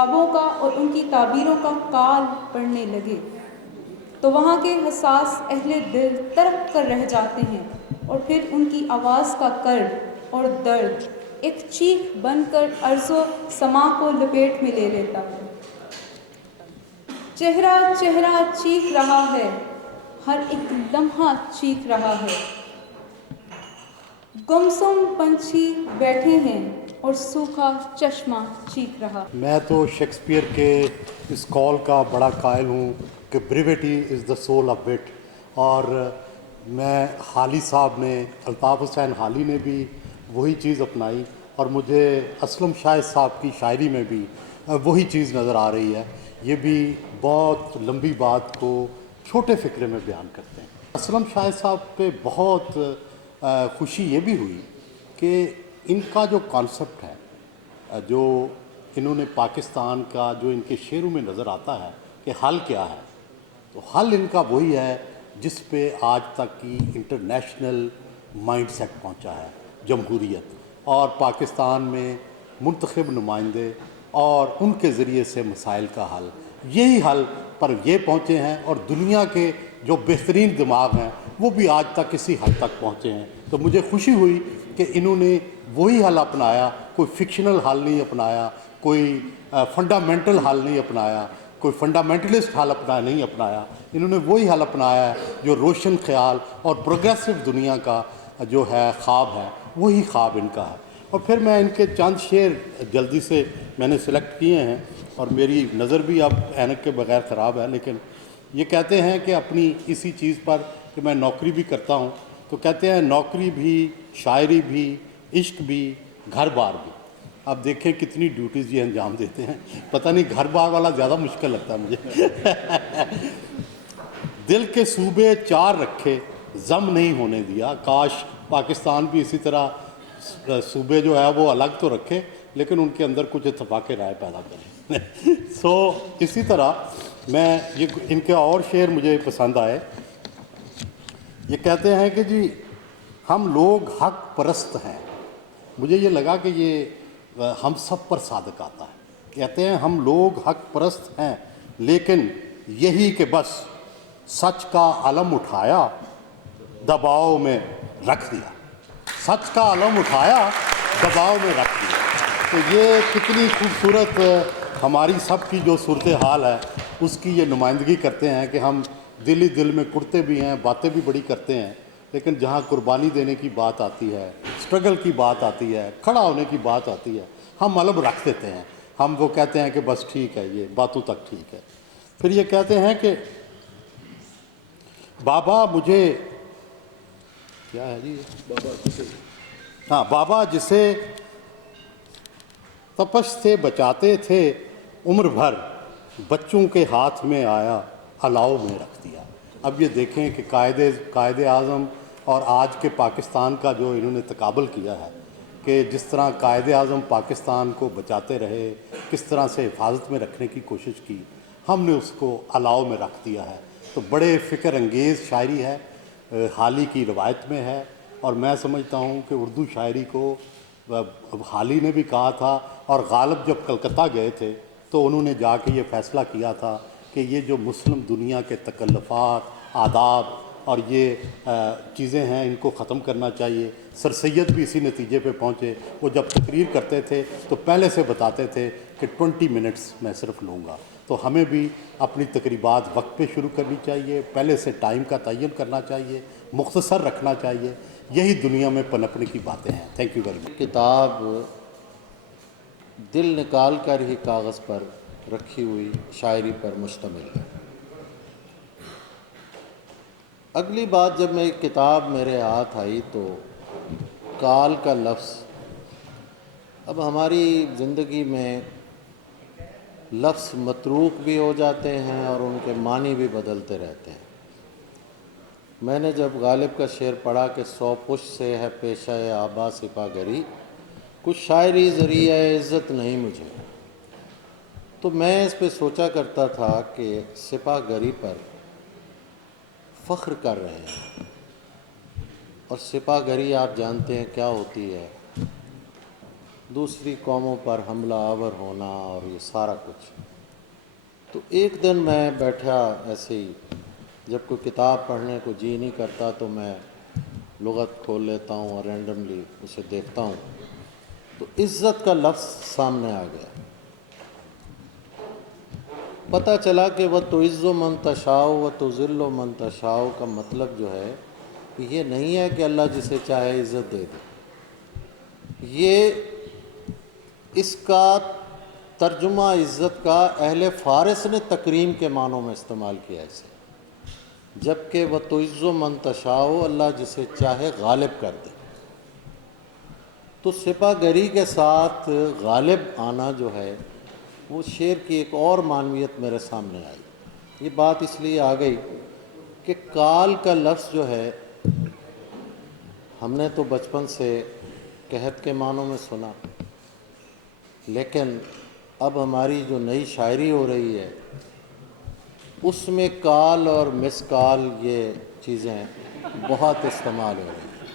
خوابوں کا اور ان کی تعبیروں کا کال پڑھنے لگے تو وہاں کے حساس اہل دل تڑپ کر رہ جاتے ہیں، اور پھر ان کی آواز کا کرب اور درد ایک چیخ بن کر ارض و سما کو لپیٹ میں لے لیتا ہے۔ چہرہ چہرہ چیخ رہا ہے، ہر ایک لمحہ چیخ رہا ہے، گمسم پنچھی بیٹھے ہیں اور سوکھا چشمہ چیخ رہا۔ میں تو شیکسپیئر کے اس قول کا بڑا قائل ہوں کہ بریویٹی از دا سول آف وٹ، اور میں حالی صاحب نے، الطاف حسین حالی نے بھی وہی چیز اپنائی، اور مجھے اسلم شاہد صاحب کی شاعری میں بھی وہی چیز نظر آ رہی ہے۔ یہ بھی بہت لمبی بات کو چھوٹے فقرے میں بیان کرتے ہیں۔ اسلم شاہد صاحب پہ بہت خوشی یہ بھی ہوئی کہ ان کا جو کانسیپٹ ہے، جو انہوں نے پاکستان کا، جو ان کے شعروں میں نظر آتا ہے کہ حل کیا ہے، تو حل ان کا وہی ہے جس پہ آج تک کی انٹرنیشنل مائنڈ سیٹ پہنچا ہے، جمہوریت، اور پاکستان میں منتخب نمائندے اور ان کے ذریعے سے مسائل کا حل، یہی حل پر یہ پہنچے ہیں، اور دنیا کے جو بہترین دماغ ہیں وہ بھی آج تک اسی حل تک پہنچے ہیں۔ تو مجھے خوشی ہوئی کہ انہوں نے وہی حل اپنایا، کوئی فکشنل حل نہیں اپنایا، کوئی فنڈامنٹل حل نہیں اپنایا، کوئی فنڈامنٹلسٹ حل نہیں اپنایا۔ انہوں نے وہی حل اپنایا ہے جو روشن خیال اور پروگریسو دنیا کا جو ہے خواب ہے، وہی خواب ان کا ہے۔ اور پھر میں ان کے چند شعر جلدی سے میں نے سلیکٹ کیے ہیں، اور میری نظر بھی اب اینک کے بغیر خراب ہے، لیکن یہ کہتے ہیں کہ اپنی اسی چیز پر کہ میں نوکری بھی کرتا ہوں، تو کہتے ہیں نوکری بھی، شاعری بھی، عشق بھی، گھر بار بھی۔ اب دیکھیں کتنی ڈیوٹیز یہ انجام دیتے ہیں، پتہ نہیں گھر بار والا زیادہ مشکل لگتا ہے مجھے۔ دل کے صوبے چار رکھے، ضم نہیں ہونے دیا، کاش پاکستان بھی اسی طرح صوبے جو ہے وہ الگ تو رکھے لیکن ان کے اندر کچھ اتفاق رائے پیدا کریں۔ سو اسی طرح میں ان کے اور شعر مجھے پسند آئے۔ یہ کہتے ہیں کہ جی ہم لوگ حق پرست ہیں، مجھے یہ لگا کہ یہ ہم سب پر صادق آتا ہے۔ کہتے ہیں ہم لوگ حق پرست ہیں لیکن یہی کہ بس سچ کا علم اٹھایا دباؤ میں رکھ دیا، سچ کا علم اٹھایا دباؤ میں رکھ دیا۔ تو یہ کتنی خوبصورت ہماری سب کی جو صورتحال ہے اس کی یہ نمائندگی کرتے ہیں کہ ہم دل ہی دل میں کڑتے بھی ہیں، باتیں بھی بڑی کرتے ہیں، لیکن جہاں قربانی دینے کی بات آتی ہے، اسٹرگل کی بات آتی ہے، کھڑا ہونے کی بات آتی ہے، ہم علم رکھ دیتے ہیں، ہم وہ کہتے ہیں کہ بس ٹھیک ہے، یہ باتوں تک ٹھیک ہے۔ پھر یہ کہتے ہیں کہ بابا مجھے کیا ہے جی، ہاں، بابا جسے تپش سے بچاتے تھے عمر بھر، بچوں کے ہاتھ میں آیا الاؤ میں رکھ دیا۔ اب یہ دیکھیں کہ قائد اعظم اور آج کے پاکستان کا جو انہوں نے تقابل کیا ہے کہ جس طرح قائد اعظم پاکستان کو بچاتے رہے، کس طرح سے حفاظت میں رکھنے کی کوشش کی، ہم نے اس کو الاؤ میں رکھ دیا ہے۔ تو بڑے فکر انگیز شاعری ہے، حالی کی روایت میں ہے، اور میں سمجھتا ہوں کہ اردو شاعری کو حالی نے بھی کہا تھا، اور غالب جب کلکتہ گئے تھے تو انہوں نے جا کے یہ فیصلہ کیا تھا کہ یہ جو مسلم دنیا کے تکلفات، آداب اور یہ چیزیں ہیں ان کو ختم کرنا چاہیے۔ سر سید بھی اسی نتیجے پہ پہنچے، وہ جب تقریر کرتے تھے تو پہلے سے بتاتے تھے کہ 20 منٹس میں صرف لوں گا۔ تو ہمیں بھی اپنی تقریبات وقت پہ شروع کرنی چاہیے، پہلے سے ٹائم کا تعین کرنا چاہیے، مختصر رکھنا چاہیے، یہی دنیا میں پنپنے کی باتیں ہیں۔ تھینک یو ویری مچ۔ کتاب دل نکال کر ہی کاغذ پر رکھی ہوئی شاعری پر مشتمل ہے۔ اگلی بات جب میں کتاب میرے ہاتھ آئی تو کال کا لفظ، اب ہماری زندگی میں لفظ متروک بھی ہو جاتے ہیں اور ان کے معنی بھی بدلتے رہتے ہیں۔ میں نے جب غالب کا شعر پڑھا کہ 100 پشت سے ہے پیشہ آبا سپاہ گری، کچھ شاعری ذریعہ عزت نہیں مجھے، تو میں اس پہ سوچا کرتا تھا کہ سپاہ گری پر فخر کر رہے ہیں، اور سپاہ گری آپ جانتے ہیں کیا ہوتی ہے، دوسری قوموں پر حملہ آور ہونا اور یہ سارا کچھ. تو ایک دن میں بیٹھا ایسے ہی، جب کوئی کتاب پڑھنے کو جی نہیں کرتا تو میں لغت کھول لیتا ہوں اور رینڈملی اسے دیکھتا ہوں، تو عزت کا لفظ سامنے آ گیا. پتہ چلا کہ وَتُعِزُّ مَن تَشَاءُ وَتُذِلُّ مَن تَشَاءُ کا مطلب جو ہے یہ نہیں ہے کہ اللہ جسے چاہے عزت دے دے. یہ اس کا ترجمہ عزت کا اہل فارس نے تکریم کے معنوں میں استعمال کیا اسے، جبکہ وَتُعِزُّ مَن تَشَاءُ اللہ جسے چاہے غالب کر دے. تو سپہ گری کے ساتھ غالب آنا جو ہے وہ شعر کی ایک اور معنویت میرے سامنے آئی. یہ بات اس لیے آ گئی کہ کال کا لفظ جو ہے ہم نے تو بچپن سے قحط کے معنوں میں سنا، لیکن اب ہماری جو نئی شاعری ہو رہی ہے اس میں کال اور مس کال یہ چیزیں بہت استعمال ہو رہی ہیں.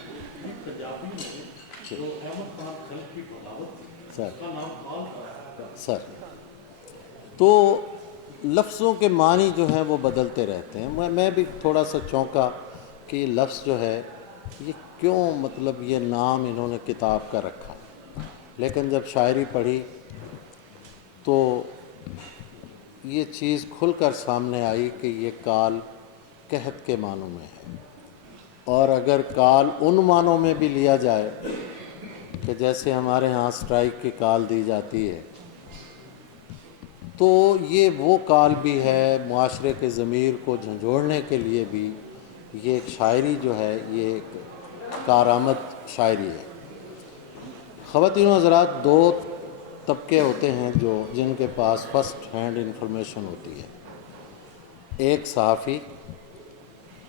سر تو لفظوں کے معنی جو ہیں وہ بدلتے رہتے ہیں. میں بھی تھوڑا سا چونکا کہ یہ لفظ جو ہے یہ کیوں، مطلب یہ نام انہوں نے کتاب کا رکھا، لیکن جب شاعری پڑھی تو یہ چیز کھل کر سامنے آئی کہ یہ کال قحط کے معنوں میں ہے. اور اگر کال ان معنوں میں بھی لیا جائے کہ جیسے ہمارے ہاں سٹرائک کی کال دی جاتی ہے، تو یہ وہ کال بھی ہے معاشرے کے ضمیر کو جھنجھوڑنے کے لیے بھی. یہ ایک شاعری جو ہے یہ ایک کارآمد شاعری ہے. خواتین و حضرات، دو طبقے ہوتے ہیں جن کے پاس فرسٹ ہینڈ انفارمیشن ہوتی ہے. ایک صحافی،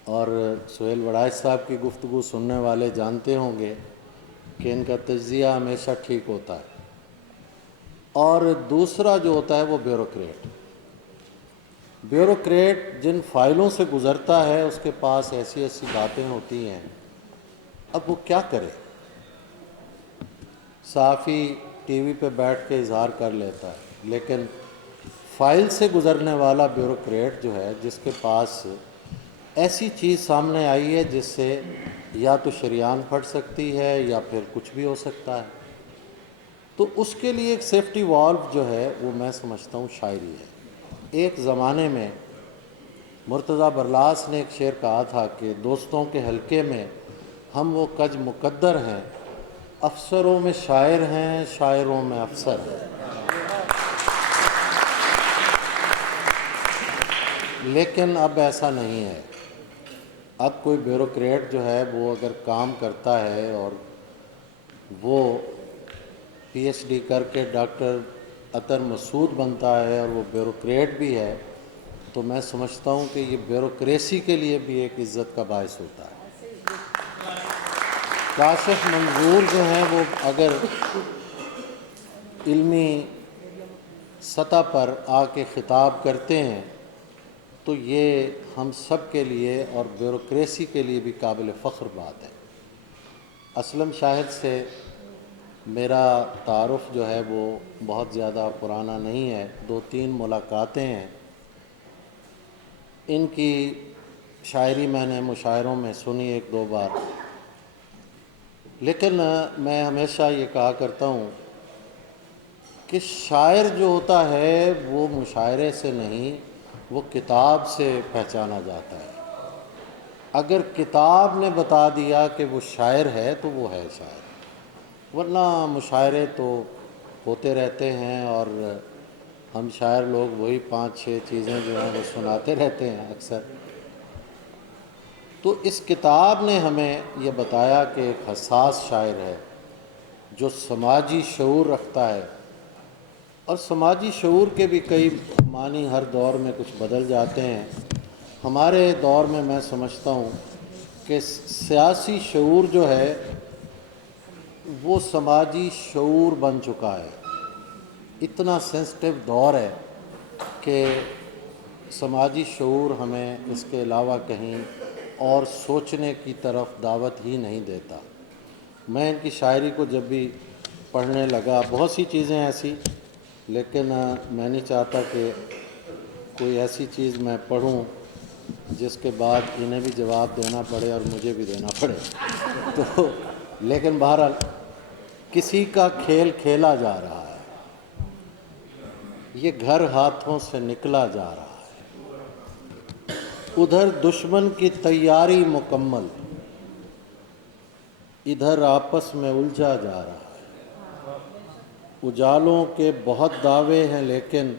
اور سہیل وڑائچ صاحب کی گفتگو سننے والے جانتے ہوں گے کہ ان کا تجزیہ ہمیشہ ٹھیک ہوتا ہے. اور دوسرا جو ہوتا ہے وہ بیوروکریٹ. بیوروکریٹ جن فائلوں سے گزرتا ہے اس کے پاس ایسی ایسی باتیں ہوتی ہیں، اب وہ کیا کرے. صحافی ٹی وی پہ بیٹھ کے اظہار کر لیتا ہے، لیکن فائل سے گزرنے والا بیوروکریٹ جو ہے جس کے پاس ایسی چیز سامنے آئی ہے جس سے یا تو شریان پھٹ سکتی ہے یا پھر کچھ بھی ہو سکتا ہے، تو اس کے لیے ایک سیفٹی والو جو ہے وہ میں سمجھتا ہوں شاعری ہے. ایک زمانے میں مرتضیٰ برلاس نے ایک شعر کہا تھا کہ دوستوں کے حلقے میں ہم وہ کج مقدر ہیں، افسروں میں شاعر ہیں، شاعروں میں افسر ہیں. لیکن اب ایسا نہیں ہے. اب کوئی بیوروکریٹ جو ہے وہ اگر کام کرتا ہے اور وہ پی ایچ ڈی کر کے ڈاکٹر عطر مسعود بنتا ہے اور وہ بیوروکریٹ بھی ہے، تو میں سمجھتا ہوں کہ یہ بیوروکریسی کے لیے بھی ایک عزت کا باعث ہوتا ہے. کاشف منظور جو ہیں وہ اگر علمی سطح پر آ کے خطاب کرتے ہیں تو یہ ہم سب کے لیے اور بیوروکریسی کے لیے بھی قابل فخر بات ہے. اسلم شاہد سے میرا تعارف جو ہے وہ بہت زیادہ پرانا نہیں ہے، 2-3 ملاقاتیں ہیں. ان کی شاعری میں نے مشاعروں میں سنی 1-2 بار، لیکن میں ہمیشہ یہ کہا کرتا ہوں کہ شاعر جو ہوتا ہے وہ مشاعرے سے نہیں، وہ کتاب سے پہچانا جاتا ہے. اگر کتاب نے بتا دیا کہ وہ شاعر ہے تو وہ ہے شاعر، ورنہ مشاعرے تو ہوتے رہتے ہیں اور ہم شاعر لوگ وہی 5-6 چیزیں جو ہیں وہ سناتے رہتے ہیں اکثر. تو اس کتاب نے ہمیں یہ بتایا کہ ایک حساس شاعر ہے جو سماجی شعور رکھتا ہے، اور سماجی شعور کے بھی کئی معنی ہر دور میں کچھ بدل جاتے ہیں. ہمارے دور میں میں سمجھتا ہوں کہ سیاسی شعور جو ہے وہ سماجی شعور بن چکا ہے. اتنا سینسٹیو دور ہے کہ سماجی شعور ہمیں اس کے علاوہ کہیں اور سوچنے کی طرف دعوت ہی نہیں دیتا. میں ان کی شاعری کو جب بھی پڑھنے لگا بہت سی چیزیں ایسی، لیکن میں نہیں چاہتا کہ کوئی ایسی چیز میں پڑھوں جس کے بعد انہیں بھی جواب دینا پڑے اور مجھے بھی دینا پڑے. تو لیکن بہرحال کسی کا کھیل کھیلا جا رہا ہے، یہ گھر ہاتھوں سے نکلا جا رہا ہے. ادھر دشمن کی تیاری مکمل، ادھر آپس میں الجھا جا رہا ہے. اجالوں کے بہت دعوے ہیں لیکن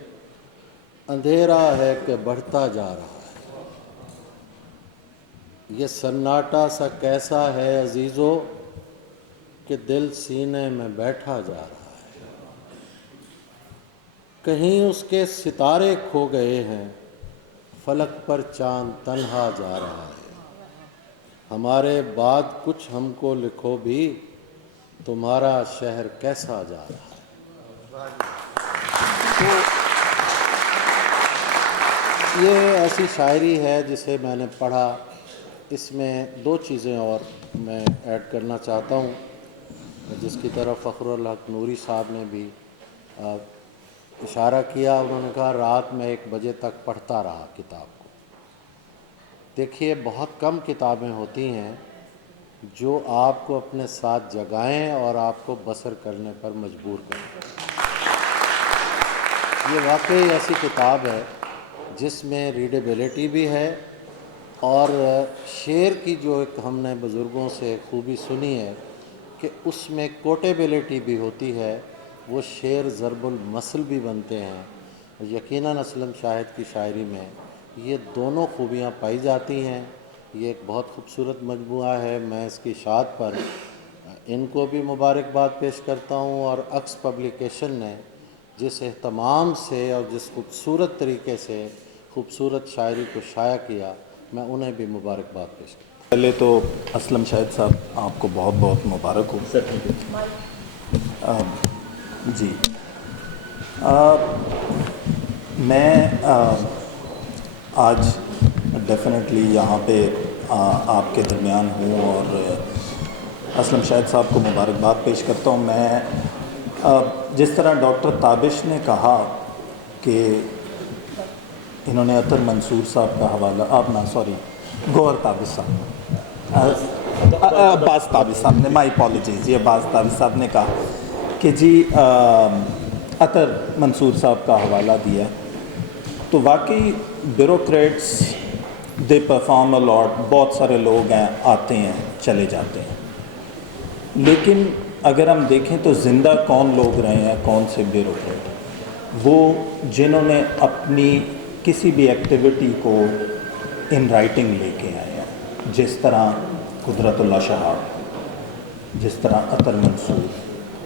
اندھیرا ہے کہ بڑھتا جا رہا ہے. یہ سناٹا سا کیسا ہے عزیزو کہ دل سینے میں بیٹھا جا رہا ہے. کہیں اس کے ستارے کھو گئے ہیں، فلک پر چاند تنہا جا رہا ہے. ہمارے بعد کچھ ہم کو لکھو بھی، تمہارا شہر کیسا جا رہا ہے. تو یہ ایسی شاعری ہے جسے میں نے پڑھا. اس میں دو چیزیں اور میں ایڈ کرنا چاہتا ہوں جس کی طرف فخر الحق نوری صاحب نے بھی اشارہ کیا. انہوں نے کہا رات میں 1 بجے تک پڑھتا رہا کتاب کو. دیکھیے بہت کم کتابیں ہوتی ہیں جو آپ کو اپنے ساتھ جگائیں اور آپ کو بسر کرنے پر مجبور کریں. یہ واقعی ایسی کتاب ہے جس میں ریڈیبلٹی بھی ہے، اور شعر کی جو ایک ہم نے بزرگوں سے خوبی سنی ہے کہ اس میں کوٹیبلٹی بھی ہوتی ہے. وہ شعر ضرب المثل بھی بنتے ہیں. یقیناً اسلم شاہد کی شاعری میں یہ دونوں خوبیاں پائی جاتی ہیں. یہ ایک بہت خوبصورت مجموعہ ہے. میں اس کی اشاعت پر ان کو بھی مبارکباد پیش کرتا ہوں، اور عکس پبلیکیشن نے جس اہتمام سے اور جس خوبصورت طریقے سے خوبصورت شاعری کو شائع کیا، میں انہیں بھی مبارکباد پیش کرتا ہوں. پہلے تو اسلم شاہد صاحب آپ کو بہت بہت مبارک ہو. جی میں آج ڈیفینیٹلی یہاں پہ آپ کے درمیان ہوں اور اسلم شاہد صاحب کو مبارکباد پیش کرتا ہوں. میں جس طرح ڈاکٹر تابش نے کہا کہ انہوں نے عطر منصور صاحب کا حوالہ گوہر تابش صاحب عباس تابش صاحب نے، مائی اپالوجیز، یہ عباس تابش صاحب نے کہا کہ جی عطر منصور صاحب کا حوالہ دیا. تو واقعی بیوروکریٹس دے پرفارم اے لاٹ. بہت سارے لوگ ہیں، آتے ہیں چلے جاتے ہیں، لیکن اگر ہم دیکھیں تو زندہ کون لوگ رہے ہیں، کون سے بیوروکریٹ؟ وہ جنہوں نے اپنی کسی بھی ایکٹیویٹی کو ان رائٹنگ لے کے آئے ہیں، جس طرح قدرت اللہ شہاب، جس طرح عطر منصور،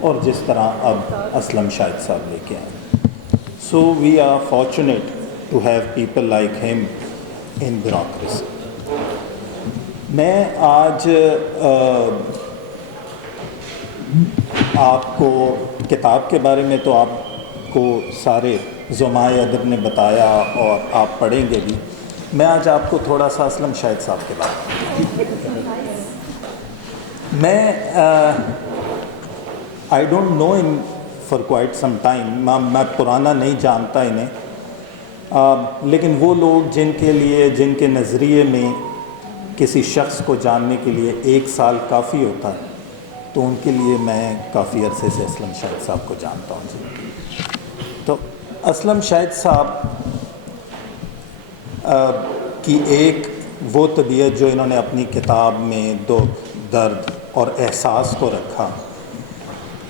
اور جس طرح اب اسلم شاہد صاحب لے کے آئے. So we are fortunate to have people like ہم ان بیوروکریسی. میں آج آپ کو کتاب کے بارے میں تو آپ کو سارے زمائے ادب نے بتایا اور آپ پڑھیں گے بھی. میں آج آپ کو تھوڑا سا اسلم شاہد صاحب کے بارے میں آئی ڈونٹ نو ہم فار کوائٹ سم ٹائم. میں پرانا نہیں جانتا انہیں، لیکن وہ لوگ جن کے نظریے میں کسی شخص کو جاننے کے لیے 1 سال کافی ہوتا ہے، تو ان کے لیے میں کافی عرصے سے اسلم شاہد صاحب کو جانتا ہوں. تو اسلم شاہد صاحب کی ایک وہ طبیعت جو انہوں نے اپنی کتاب میں دکھ، درد اور احساس کو رکھا،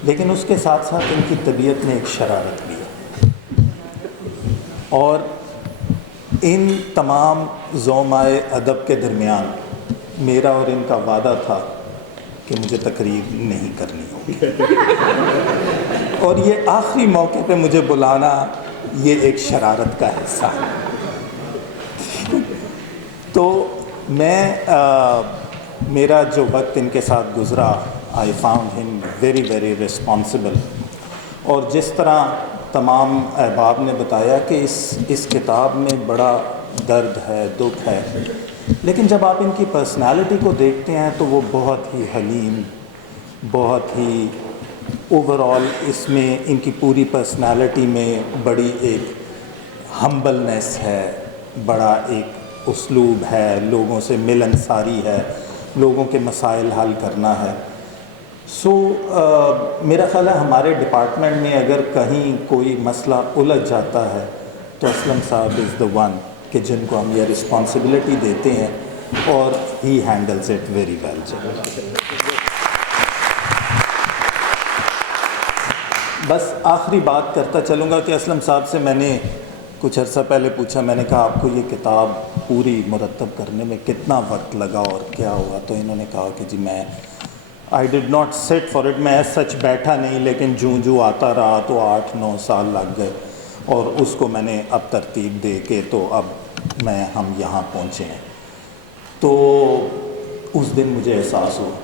لیکن اس کے ساتھ ساتھ ان کی طبیعت نے ایک شرارت بھی ہے. اور ان تمام زومائے ادب کے درمیان میرا اور ان کا وعدہ تھا کہ مجھے تقریر نہیں کرنی ہوگی، اور یہ آخری موقع پہ مجھے بلانا یہ ایک شرارت کا حصہ ہے. تو میں میرا جو وقت ان کے ساتھ گزرا، آئی فاؤنڈ ہم ویری ویری رسپانسبل. اور جس طرح تمام احباب نے بتایا کہ اس کتاب میں بڑا درد ہے، دکھ ہے، لیکن جب آپ ان کی پرسنالٹی کو دیکھتے ہیں تو وہ بہت ہی حلیم، بہت ہی اوور آل اس میں ان کی پوری پرسنالٹی میں بڑی ایک ہمبلنس ہے، بڑا ایک اسلوب ہے، لوگوں سے ملنساری ہے، لوگوں کے مسائل حل کرنا ہے. سو میرا خیال ہے ہمارے ڈپارٹمنٹ میں اگر کہیں کوئی مسئلہ الجھ جاتا ہے تو اسلم صاحب از دا ون کہ جن کو ہم یہ رسپانسبلٹی دیتے ہیں اور ہی ہینڈلز اٹ ویری ویل. بس آخری بات کرتا چلوں گا کہ اسلم صاحب سے میں نے کچھ عرصہ پہلے پوچھا، میں نے کہا آپ کو یہ کتاب پوری مرتب کرنے میں کتنا وقت لگا اور کیا ہوا؟ تو انہوں نے کہا کہ جی میں آئی ڈڈ ناٹ سٹ فار اٹ، میں سچ بیٹھا نہیں، لیکن جو آتا رہا تو 8-9 سال لگ گئے اور اس کو میں نے اب ترتیب دے کے تو اب ہم یہاں پہنچے ہیں. تو اس دن مجھے احساس ہوا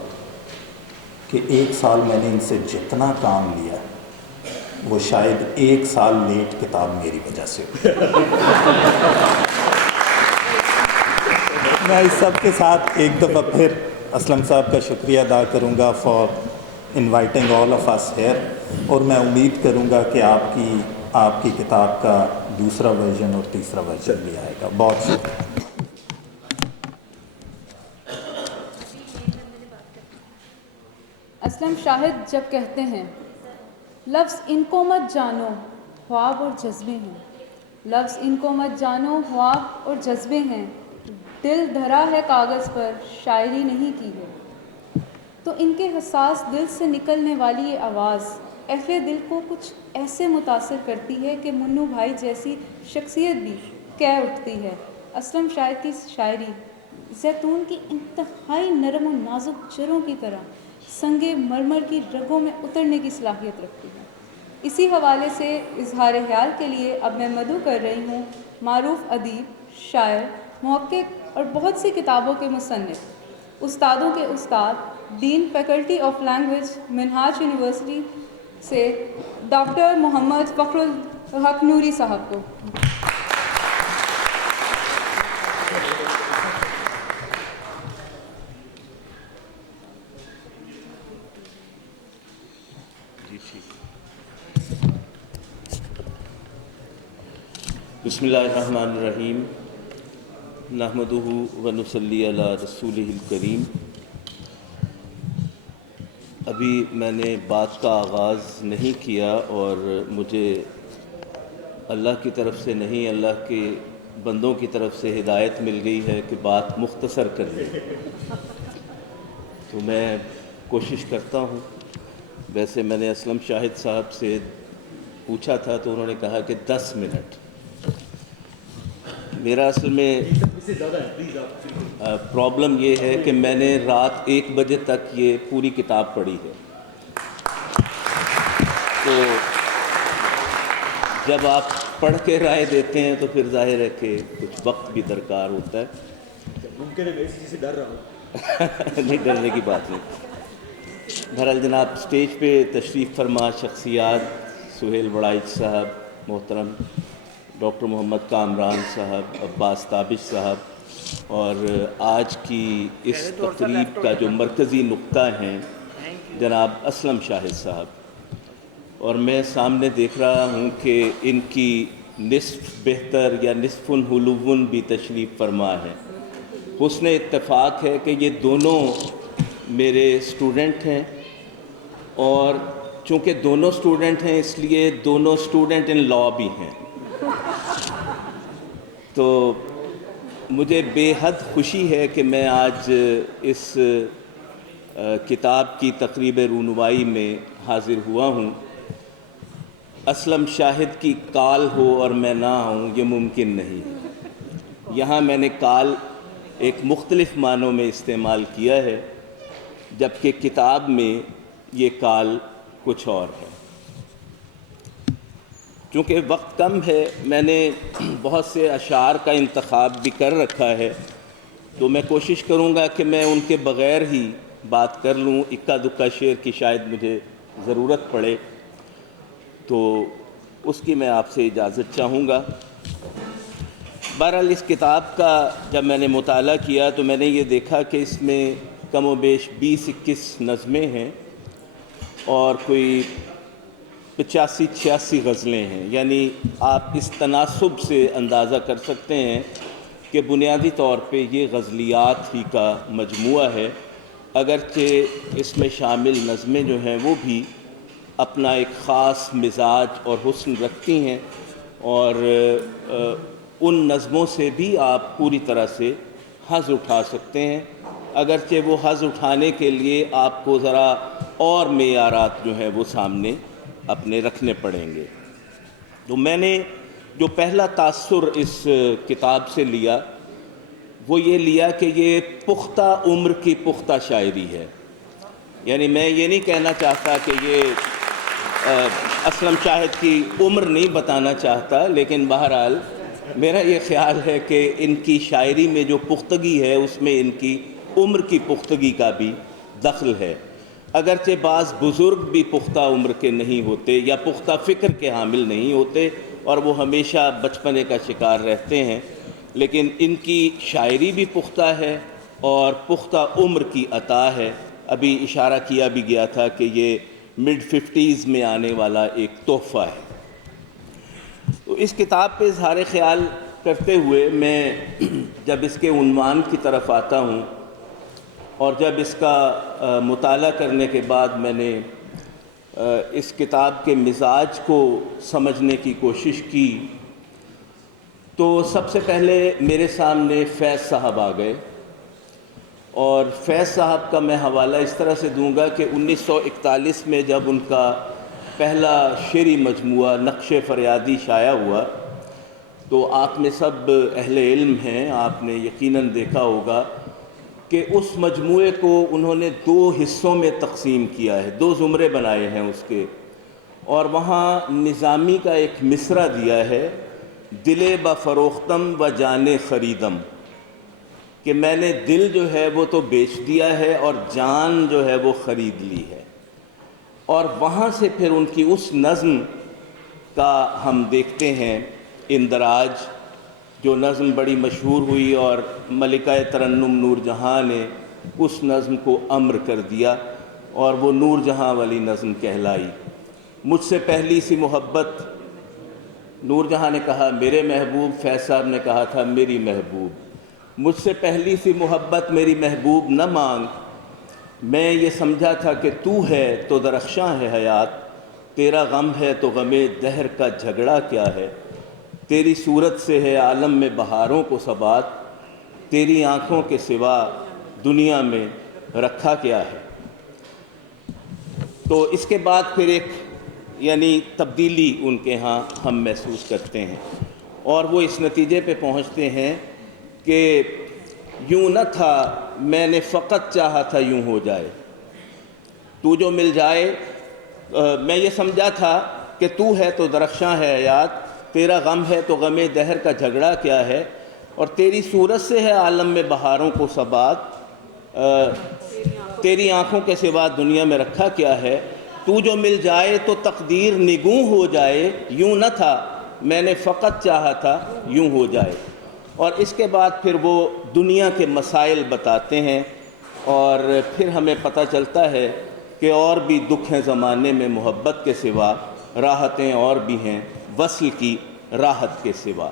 کہ 1 سال میں نے ان سے جتنا کام لیا وہ شاید 1 سال لیٹ کتاب میری وجہ سے ہوئی. میں اس سب کے ساتھ ایک دفعہ پھر اسلم صاحب کا شکریہ ادا کروں گا for inviting all of us here, اور میں امید کروں گا کہ آپ کی کتاب کا دوسرا ورژن اور تیسرا ورژن بھی آئے گا. بہت شکریہ. اسلم شاہد جب کہتے ہیں لفظ ان کو مت جانو خواب اور جذبے ہیں، لفظ ان کو مت جانو خواب اور جذبے ہیں، دل دھرا ہے کاغذ پر شاعری نہیں کی ہے. تو ان کے حساس دل سے نکلنے والی یہ آواز اہل دل کو کچھ ایسے متاثر کرتی ہے کہ منو بھائی جیسی شخصیت بھی کہہ اٹھتی ہے. اسلم شاہد کی شاعری زیتون کی انتہائی نرم و نازک جڑوں کی طرح سنگ مرمر کی رگوں میں اترنے کی صلاحیت رکھتی ہے. اسی حوالے سے اظہار خیال کے لیے اب میں مدعو کر رہی ہوں معروف ادیب، شاعر، محقق اور بہت سی کتابوں کے مصنف، استادوں کے استاد، dean faculty of language Minhaj university سے ڈاکٹر محمد فخر الحق نوری صاحب کو. بسم اللہ الرحمن الرحیم، نحمدہ و نصلی علی رسولہ الکریم. ابھی میں نے بات کا آغاز نہیں کیا اور مجھے اللہ کی طرف سے نہیں، اللہ کے بندوں کی طرف سے ہدایت مل گئی ہے کہ بات مختصر کر لیں، تو میں کوشش کرتا ہوں. ویسے میں نے اسلم شاہد صاحب سے پوچھا تھا تو انہوں نے کہا کہ 10 منٹ. میرا اصل میں پرابلم یہ ہے کہ میں نے رات 1 بجے تک یہ پوری کتاب پڑھی ہے، تو جب آپ پڑھ کے رائے دیتے ہیں تو پھر ظاہر ہے کہ کچھ وقت بھی درکار ہوتا ہے. ممکن ہے میں اسی سے ڈر رہا ہوں. نہیں، ڈرنے کی بات نہیں. بہرحال جناب، اسٹیج پہ تشریف فرما شخصیات سہیل وڑائچ صاحب محترم، ڈاکٹر محمد کامران صاحب، عباس تابش صاحب، اور آج کی اس تقریب کا جو مرکزی نقطہ ہیں جناب اسلم شاہد صاحب. اور میں سامنے دیکھ رہا ہوں کہ ان کی نصف بہتر یا نصف حلوون بھی تشریف فرما ہے. حسن اتفاق ہے کہ یہ دونوں میرے اسٹوڈنٹ ہیں، اور چونکہ دونوں اسٹوڈنٹ ہیں اس لیے دونوں اسٹوڈنٹ ان لا بھی ہیں. تو مجھے بے حد خوشی ہے کہ میں آج اس کتاب کی تقریب رونمائی میں حاضر ہوا ہوں. اسلم شاہد کی کال ہو اور میں نہ آؤں یہ ممکن نہیں. یہاں میں نے کال ایک مختلف معنوں میں استعمال کیا ہے، جبکہ کتاب میں یہ کال کچھ اور ہے. چونکہ وقت کم ہے، میں نے بہت سے اشعار کا انتخاب بھی کر رکھا ہے، تو میں کوشش کروں گا کہ میں ان کے بغیر ہی بات کر لوں. اکا دکا شعر کی شاید مجھے ضرورت پڑے، تو اس کی میں آپ سے اجازت چاہوں گا. بہرحال اس کتاب کا جب میں نے مطالعہ کیا تو میں نے یہ دیکھا کہ اس میں کم و بیش 20-21 نظمیں ہیں، اور کوئی 85-86 غزلیں ہیں. یعنی آپ اس تناسب سے اندازہ کر سکتے ہیں کہ بنیادی طور پہ یہ غزلیات ہی کا مجموعہ ہے، اگرچہ اس میں شامل نظمیں جو ہیں وہ بھی اپنا ایک خاص مزاج اور حسن رکھتی ہیں، اور ان نظموں سے بھی آپ پوری طرح سے حظ اٹھا سکتے ہیں، اگرچہ وہ حظ اٹھانے کے لیے آپ کو ذرا اور معیارات جو ہیں وہ سامنے اپنے رکھنے پڑیں گے. تو میں نے جو پہلا تاثر اس کتاب سے لیا وہ یہ لیا کہ یہ پختہ عمر کی پختہ شاعری ہے. یعنی میں یہ نہیں کہنا چاہتا کہ یہ اسلم شاہد کی عمر نہیں بتانا چاہتا، لیکن بہرحال میرا یہ خیال ہے کہ ان کی شاعری میں جو پختگی ہے اس میں ان کی عمر کی پختگی کا بھی دخل ہے. اگرچہ بعض بزرگ بھی پختہ عمر کے نہیں ہوتے یا پختہ فکر کے حامل نہیں ہوتے اور وہ ہمیشہ بچپنے کا شکار رہتے ہیں، لیکن ان کی شاعری بھی پختہ ہے اور پختہ عمر کی عطا ہے. ابھی اشارہ کیا بھی گیا تھا کہ یہ مڈ 50s میں آنے والا ایک تحفہ ہے. تو اس کتاب پہ اظہار خیال کرتے ہوئے میں جب اس کے عنوان کی طرف آتا ہوں اور جب اس کا مطالعہ کرنے کے بعد میں نے اس کتاب کے مزاج کو سمجھنے کی کوشش کی تو سب سے پہلے میرے سامنے فیض صاحب آ گئے. اور فیض صاحب کا میں حوالہ اس طرح سے دوں گا کہ 1941 میں جب ان کا پہلا شعری مجموعہ نقش فریادی شائع ہوا تو آپ میں سب اہل علم ہیں، آپ نے یقیناً دیکھا ہوگا کہ اس مجموعے کو انہوں نے 2 حصوں میں تقسیم کیا ہے، 2 زمرے بنائے ہیں اس کے، اور وہاں نظامی کا ایک مصرع دیا ہے، دل بفروختم و جان خریدم، کہ میں نے دل جو ہے وہ تو بیچ دیا ہے اور جان جو ہے وہ خرید لی ہے. اور وہاں سے پھر ان کی اس نظم کا ہم دیکھتے ہیں اندراج، جو نظم بڑی مشہور ہوئی اور ملکہ ترنم نور جہاں نے اس نظم کو امر کر دیا اور وہ نور جہاں والی نظم کہلائی. مجھ سے پہلی سی محبت، نور جہاں نے کہا میرے محبوب، فیض صاحب نے کہا تھا میری محبوب. مجھ سے پہلی سی محبت میری محبوب نہ مانگ، میں یہ سمجھا تھا کہ تو ہے تو درخشاں ہے حیات، تیرا غم ہے تو غم دہر کا جھگڑا کیا ہے، تیری صورت سے ہے عالم میں بہاروں کو ثبات، تیری آنکھوں کے سوا دنیا میں رکھا کیا ہے. تو اس کے بعد پھر ایک یعنی تبدیلی ان کے ہاں ہم محسوس کرتے ہیں اور وہ اس نتیجے پہ پہنچتے ہیں کہ یوں نہ تھا میں نے فقط چاہا تھا یوں ہو جائے، تو جو مل جائے، میں یہ سمجھا تھا کہ تو ہے تو درخشاں ہے حیات، تیرا غم ہے تو غم دہر کا جھگڑا کیا ہے، اور تیری صورت سے ہے عالم میں بہاروں کو ثبات، تیری آنکھوں کے سوا دنیا میں رکھا کیا ہے، تو جو مل جائے تو تقدیر نگوں ہو جائے، یوں نہ تھا میں نے فقط چاہا تھا یوں ہو جائے. اور اس کے بعد پھر وہ دنیا کے مسائل بتاتے ہیں اور پھر ہمیں پتہ چلتا ہے کہ اور بھی دکھ ہیں زمانے میں محبت کے سوا، راحتیں اور بھی ہیں وصل کی راحت کے سوا،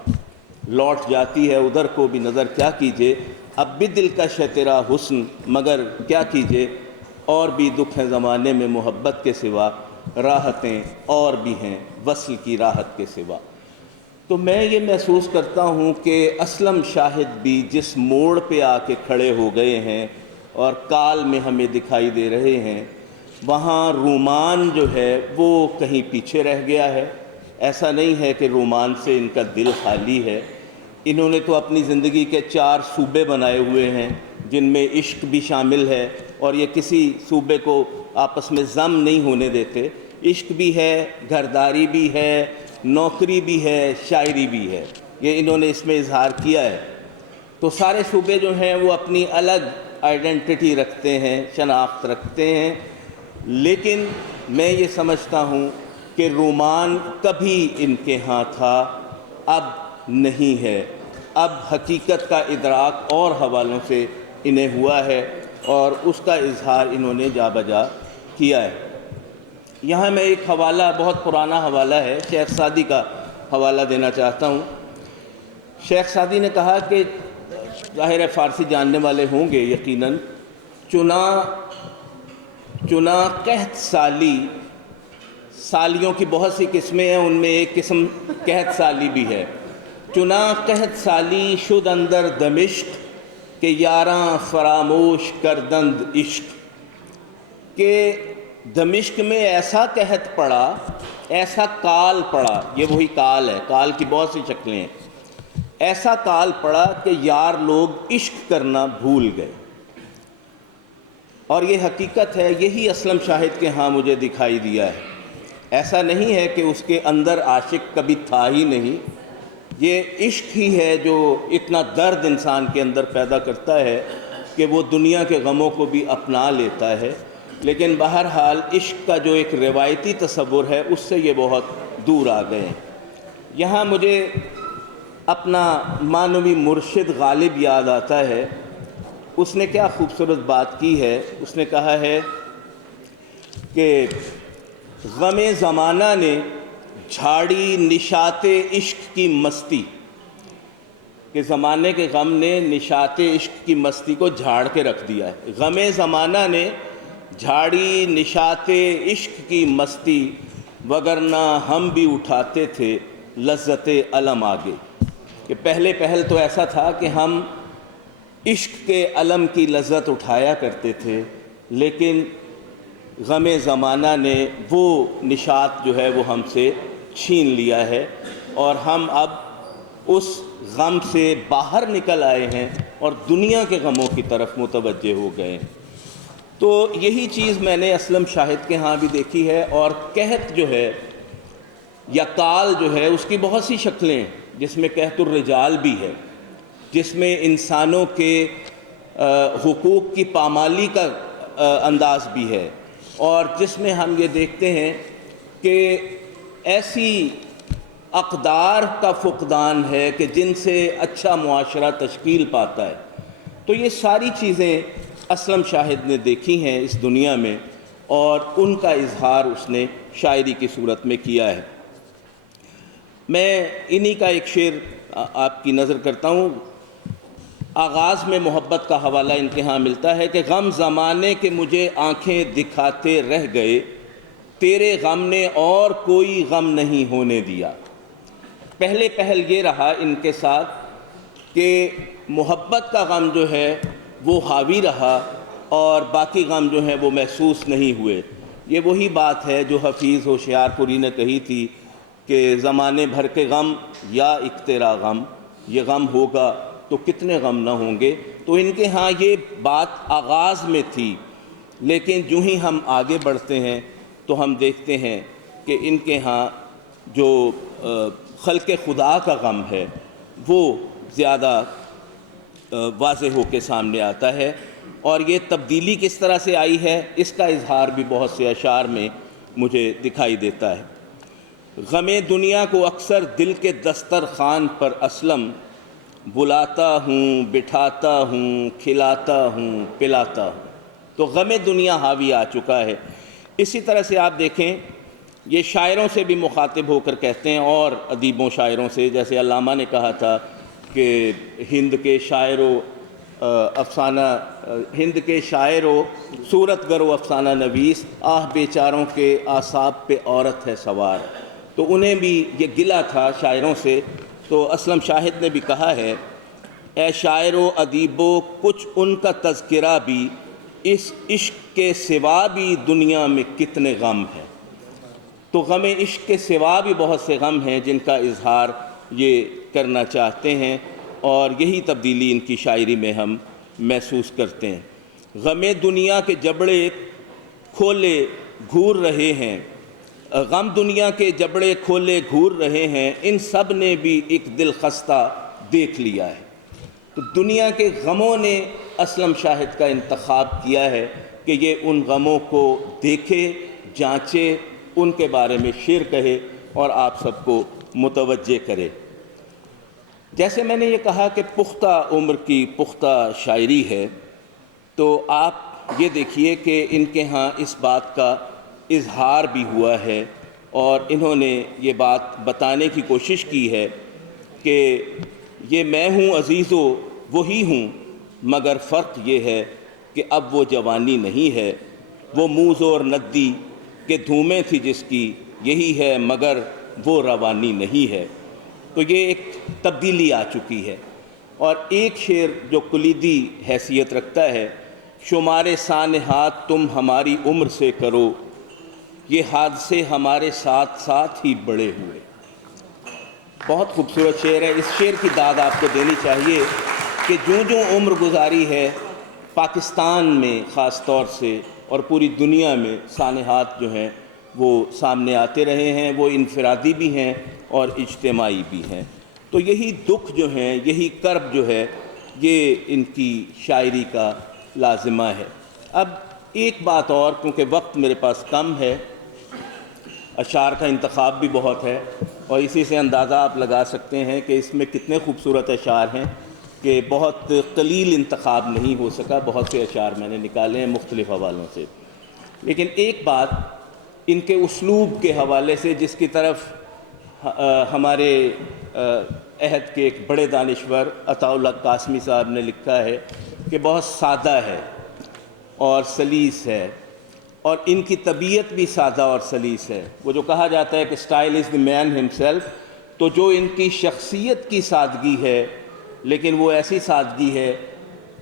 لوٹ جاتی ہے ادھر کو بھی نظر کیا کیجے، اب بھی دلکش ہے تیرا حسن مگر کیا کیجے، اور بھی دکھ ہیں زمانے میں محبت کے سوا، راحتیں اور بھی ہیں وصل کی راحت کے سوا. تو میں یہ محسوس کرتا ہوں کہ اسلم شاہد بھی جس موڑ پہ آ کے کھڑے ہو گئے ہیں اور کال میں ہمیں دکھائی دے رہے ہیں، وہاں رومان جو ہے وہ کہیں پیچھے رہ گیا ہے. ایسا نہیں ہے کہ رومان سے ان کا دل خالی ہے، انہوں نے تو اپنی زندگی کے 4 صوبے بنائے ہوئے ہیں جن میں عشق بھی شامل ہے اور یہ کسی صوبے کو آپس میں ضم نہیں ہونے دیتے. عشق بھی ہے، گھرداری بھی ہے، نوکری بھی ہے، شاعری بھی ہے، یہ انہوں نے اس میں اظہار کیا ہے. تو سارے صوبے جو ہیں وہ اپنی الگ آئیڈینٹی رکھتے ہیں، شناخت رکھتے ہیں، لیکن میں یہ سمجھتا ہوں کہ رومان کبھی ان کے ہاں تھا، اب نہیں ہے. اب حقیقت کا ادراک اور حوالوں سے انہیں ہوا ہے اور اس کا اظہار انہوں نے جا بجا کیا ہے. یہاں میں ایک حوالہ، بہت پرانا حوالہ ہے، شیخ سعدی کا حوالہ دینا چاہتا ہوں۔ شیخ سعدی نے کہا کہ ظاہر ہے فارسی جاننے والے ہوں گے یقیناً، چنا قحط سالی، سالیوں کی بہت سی قسمیں ہیں، ان میں ایک قسم قحط سالی بھی ہے۔ چنا قحط سالی شد اندر دمشق کہ یاراں فراموش کردند عشق، کہ دمشق میں ایسا قحط پڑا، ایسا کال پڑا، یہ وہی کال ہے، کال کی بہت سی شکلیں ہیں، ایسا کال پڑا کہ یار لوگ عشق کرنا بھول گئے۔ اور یہ حقیقت ہے، یہی اسلم شاہد کے ہاں مجھے دکھائی دیا ہے۔ ایسا نہیں ہے کہ اس کے اندر عاشق کبھی تھا ہی نہیں، یہ عشق ہی ہے جو اتنا درد انسان کے اندر پیدا کرتا ہے کہ وہ دنیا کے غموں کو بھی اپنا لیتا ہے۔ لیکن بہرحال عشق کا جو ایک روایتی تصور ہے اس سے یہ بہت دور آ گئے ہیں۔ یہاں مجھے اپنا معنوی مرشد غالب یاد آتا ہے، اس نے کیا خوبصورت بات کی ہے۔ اس نے کہا ہے کہ غم زمانہ نے جھاڑی نشاط عشق کی مستی، کہ زمانے کے غم نے نشاط عشق کی مستی کو جھاڑ کے رکھ دیا ہے۔ غم زمانہ نے جھاڑی نشاط عشق کی مستی، وگرنہ ہم بھی اٹھاتے تھے لذت علم آگے، کہ پہلے پہل تو ایسا تھا کہ ہم عشق کے علم کی لذت اٹھایا کرتے تھے، لیکن غم زمانہ نے وہ نشاط جو ہے وہ ہم سے چھین لیا ہے، اور ہم اب اس غم سے باہر نکل آئے ہیں اور دنیا کے غموں کی طرف متوجہ ہو گئے ہیں۔ تو یہی چیز میں نے اسلم شاہد کے ہاں بھی دیکھی ہے۔ اور قحط جو ہے یا کال جو ہے اس کی بہت سی شکلیں، جس میں قحط الرجال بھی ہے، جس میں انسانوں کے حقوق کی پامالی کا انداز بھی ہے، اور جس میں ہم یہ دیکھتے ہیں کہ ایسی اقدار کا فقدان ہے کہ جن سے اچھا معاشرہ تشکیل پاتا ہے۔ تو یہ ساری چیزیں اسلم شاہد نے دیکھی ہیں اس دنیا میں، اور ان کا اظہار اس نے شاعری کی صورت میں کیا ہے۔ میں انہی کا ایک شعر آپ کی نظر کرتا ہوں۔ آغاز میں محبت کا حوالہ ان کے ہاں ملتا ہے کہ غم زمانے کے مجھے آنکھیں دکھاتے رہ گئے، تیرے غم نے اور کوئی غم نہیں ہونے دیا۔ پہلے پہل یہ رہا ان کے ساتھ کہ محبت کا غم جو ہے وہ حاوی رہا، اور باقی غم جو ہیں وہ محسوس نہیں ہوئے۔ یہ وہی بات ہے جو حفیظ ہوشیار پوری نے کہی تھی کہ زمانے بھر کے غم یا ایک تیرا غم، یہ غم ہوگا تو کتنے غم نہ ہوں گے۔ تو ان کے ہاں یہ بات آغاز میں تھی، لیکن جو ہی ہم آگے بڑھتے ہیں تو ہم دیکھتے ہیں کہ ان کے ہاں جو خلق خدا کا غم ہے وہ زیادہ واضح ہو کے سامنے آتا ہے، اور یہ تبدیلی کس طرح سے آئی ہے اس کا اظہار بھی بہت سے اشعار میں مجھے دکھائی دیتا ہے۔ غم دنیا کو اکثر دل کے دسترخوان پر اسلم، بلاتا ہوں بٹھاتا ہوں کھلاتا ہوں پلاتا ہوں۔ تو غم دنیا حاوی آ چکا ہے۔ اسی طرح سے آپ دیکھیں یہ شاعروں سے بھی مخاطب ہو کر کہتے ہیں، اور ادیبوں شاعروں سے، جیسے علامہ نے کہا تھا کہ ہند کے شاعر و صورت گر و افسانہ نویس، آہ بیچاروں کے اعصاب پہ عورت ہے سوار۔ تو انہیں بھی یہ گلہ تھا شاعروں سے۔ تو اسلم شاہد نے بھی کہا ہے، اے شاعر و ادیبو کچھ ان کا تذکرہ بھی، اس عشق کے سوا بھی دنیا میں کتنے غم ہیں۔ تو غم عشق کے سوا بھی بہت سے غم ہیں جن کا اظہار یہ کرنا چاہتے ہیں، اور یہی تبدیلی ان کی شاعری میں ہم محسوس کرتے ہیں۔ غم دنیا کے جبڑے کھولے گھور رہے ہیں، غم دنیا کے جبڑے کھولے گھور رہے ہیں، ان سب نے بھی ایک دل خستہ دیکھ لیا ہے۔ تو دنیا کے غموں نے اسلم شاہد کا انتخاب کیا ہے کہ یہ ان غموں کو دیکھے، جانچے، ان کے بارے میں شعر کہے اور آپ سب کو متوجہ کرے۔ جیسے میں نے یہ کہا کہ پختہ عمر کی پختہ شاعری ہے، تو آپ یہ دیکھیے کہ ان کے ہاں اس بات کا اظہار بھی ہوا ہے اور انہوں نے یہ بات بتانے کی کوشش کی ہے کہ یہ میں ہوں عزیزو وہی ہوں، مگر فرق یہ ہے کہ اب وہ جوانی نہیں ہے، وہ موز اور ندی کہ دھومیں تھی جس کی یہی ہے، مگر وہ روانی نہیں ہے۔ تو یہ ایک تبدیلی آ چکی ہے۔ اور ایک شعر جو کلیدی حیثیت رکھتا ہے، شمار سانحات تم ہماری عمر سے کرو، یہ حادثے ہمارے ساتھ ساتھ ہی بڑے ہوئے۔ بہت خوبصورت شعر ہے۔ اس شعر کی داد آپ کو دینی چاہیے کہ جو عمر گزاری ہے پاکستان میں خاص طور سے اور پوری دنیا میں سانحات جو ہیں وہ سامنے آتے رہے ہیں، وہ انفرادی بھی ہیں اور اجتماعی بھی ہیں۔ تو یہی دکھ جو ہیں، یہی کرب جو ہے، یہ ان کی شاعری کا لازمہ ہے۔ اب ایک بات اور، کیونکہ وقت میرے پاس کم ہے، اشعار کا انتخاب بھی بہت ہے اور اسی سے اندازہ آپ لگا سکتے ہیں کہ اس میں کتنے خوبصورت اشعار ہیں کہ بہت قلیل انتخاب نہیں ہو سکا، بہت سے اشعار میں نے نکالے ہیں مختلف حوالوں سے۔ لیکن ایک بات ان کے اسلوب کے حوالے سے، جس کی طرف ہمارے عہد کے ایک بڑے دانشور عطاء اللہ قاسمی صاحب نے لکھا ہے کہ بہت سادہ ہے اور سلیس ہے، اور ان کی طبیعت بھی سادہ اور سلیس ہے۔ وہ جو کہا جاتا ہے کہ style is the main himself, تو جو ان کی شخصیت کی سادگی ہے، لیکن وہ ایسی سادگی ہے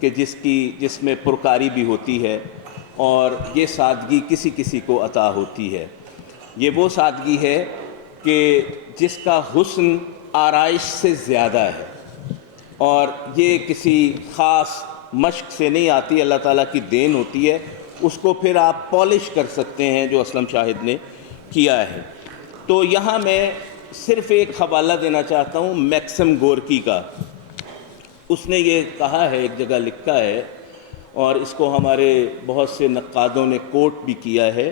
کہ جس میں پرکاری بھی ہوتی ہے، اور یہ سادگی کسی کسی کو عطا ہوتی ہے۔ یہ وہ سادگی ہے کہ جس کا حسن آرائش سے زیادہ ہے، اور یہ کسی خاص مشق سے نہیں آتی، اللہ تعالیٰ کی دین ہوتی ہے، اس کو پھر آپ پالش کر سکتے ہیں، جو اسلم شاہد نے کیا ہے۔ تو یہاں میں صرف ایک حوالہ دینا چاہتا ہوں میکسم گورکی کا۔ اس نے یہ کہا ہے، ایک جگہ لکھا ہے، اور اس کو ہمارے بہت سے نقادوں نے کوٹ بھی کیا ہے،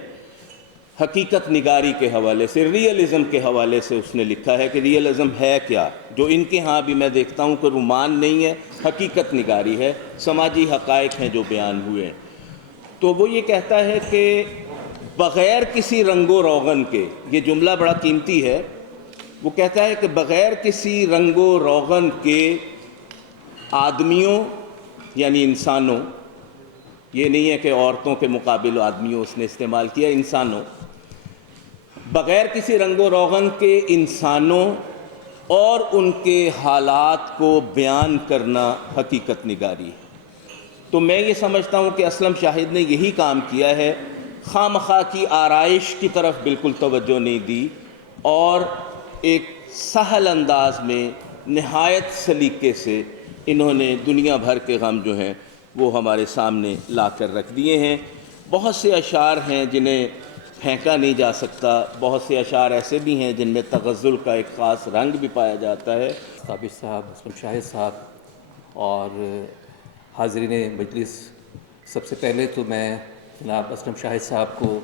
حقیقت نگاری کے حوالے سے، ریئلزم کے حوالے سے اس نے لکھا ہے کہ ریئلزم ہے کیا، جو ان کے ہاں بھی میں دیکھتا ہوں کہ رومان نہیں ہے، حقیقت نگاری ہے، سماجی حقائق ہیں جو بیان ہوئے ہیں۔ تو وہ یہ کہتا ہے کہ بغیر کسی رنگ و روغن کے، یہ جملہ بڑا قیمتی ہے، وہ کہتا ہے کہ بغیر کسی رنگ و روغن کے آدمیوں یعنی انسانوں، یہ نہیں ہے کہ عورتوں کے مقابل آدمیوں اس نے استعمال کیا، انسانوں، بغیر کسی رنگ و روغن کے انسانوں اور ان کے حالات کو بیان کرنا حقیقت نگاری ہے۔ تو میں یہ سمجھتا ہوں کہ اسلم شاہد نے یہی کام کیا ہے، خواہ مخواہ کی آرائش کی طرف بالکل توجہ نہیں دی، اور ایک سہل انداز میں نہایت سلیقے سے انہوں نے دنیا بھر کے غم جو ہیں وہ ہمارے سامنے لا کر رکھ دیے ہیں۔ بہت سے اشعار ہیں جنہیں پھینکا نہیں جا سکتا، بہت سے اشعار ایسے بھی ہیں جن میں تغزل کا ایک خاص رنگ بھی پایا جاتا ہے۔ تابش صاحب، اسلم شاہد صاحب اور حاضرین مجلس، سب سے پہلے تو میں جناب اسلم شاہد صاحب کو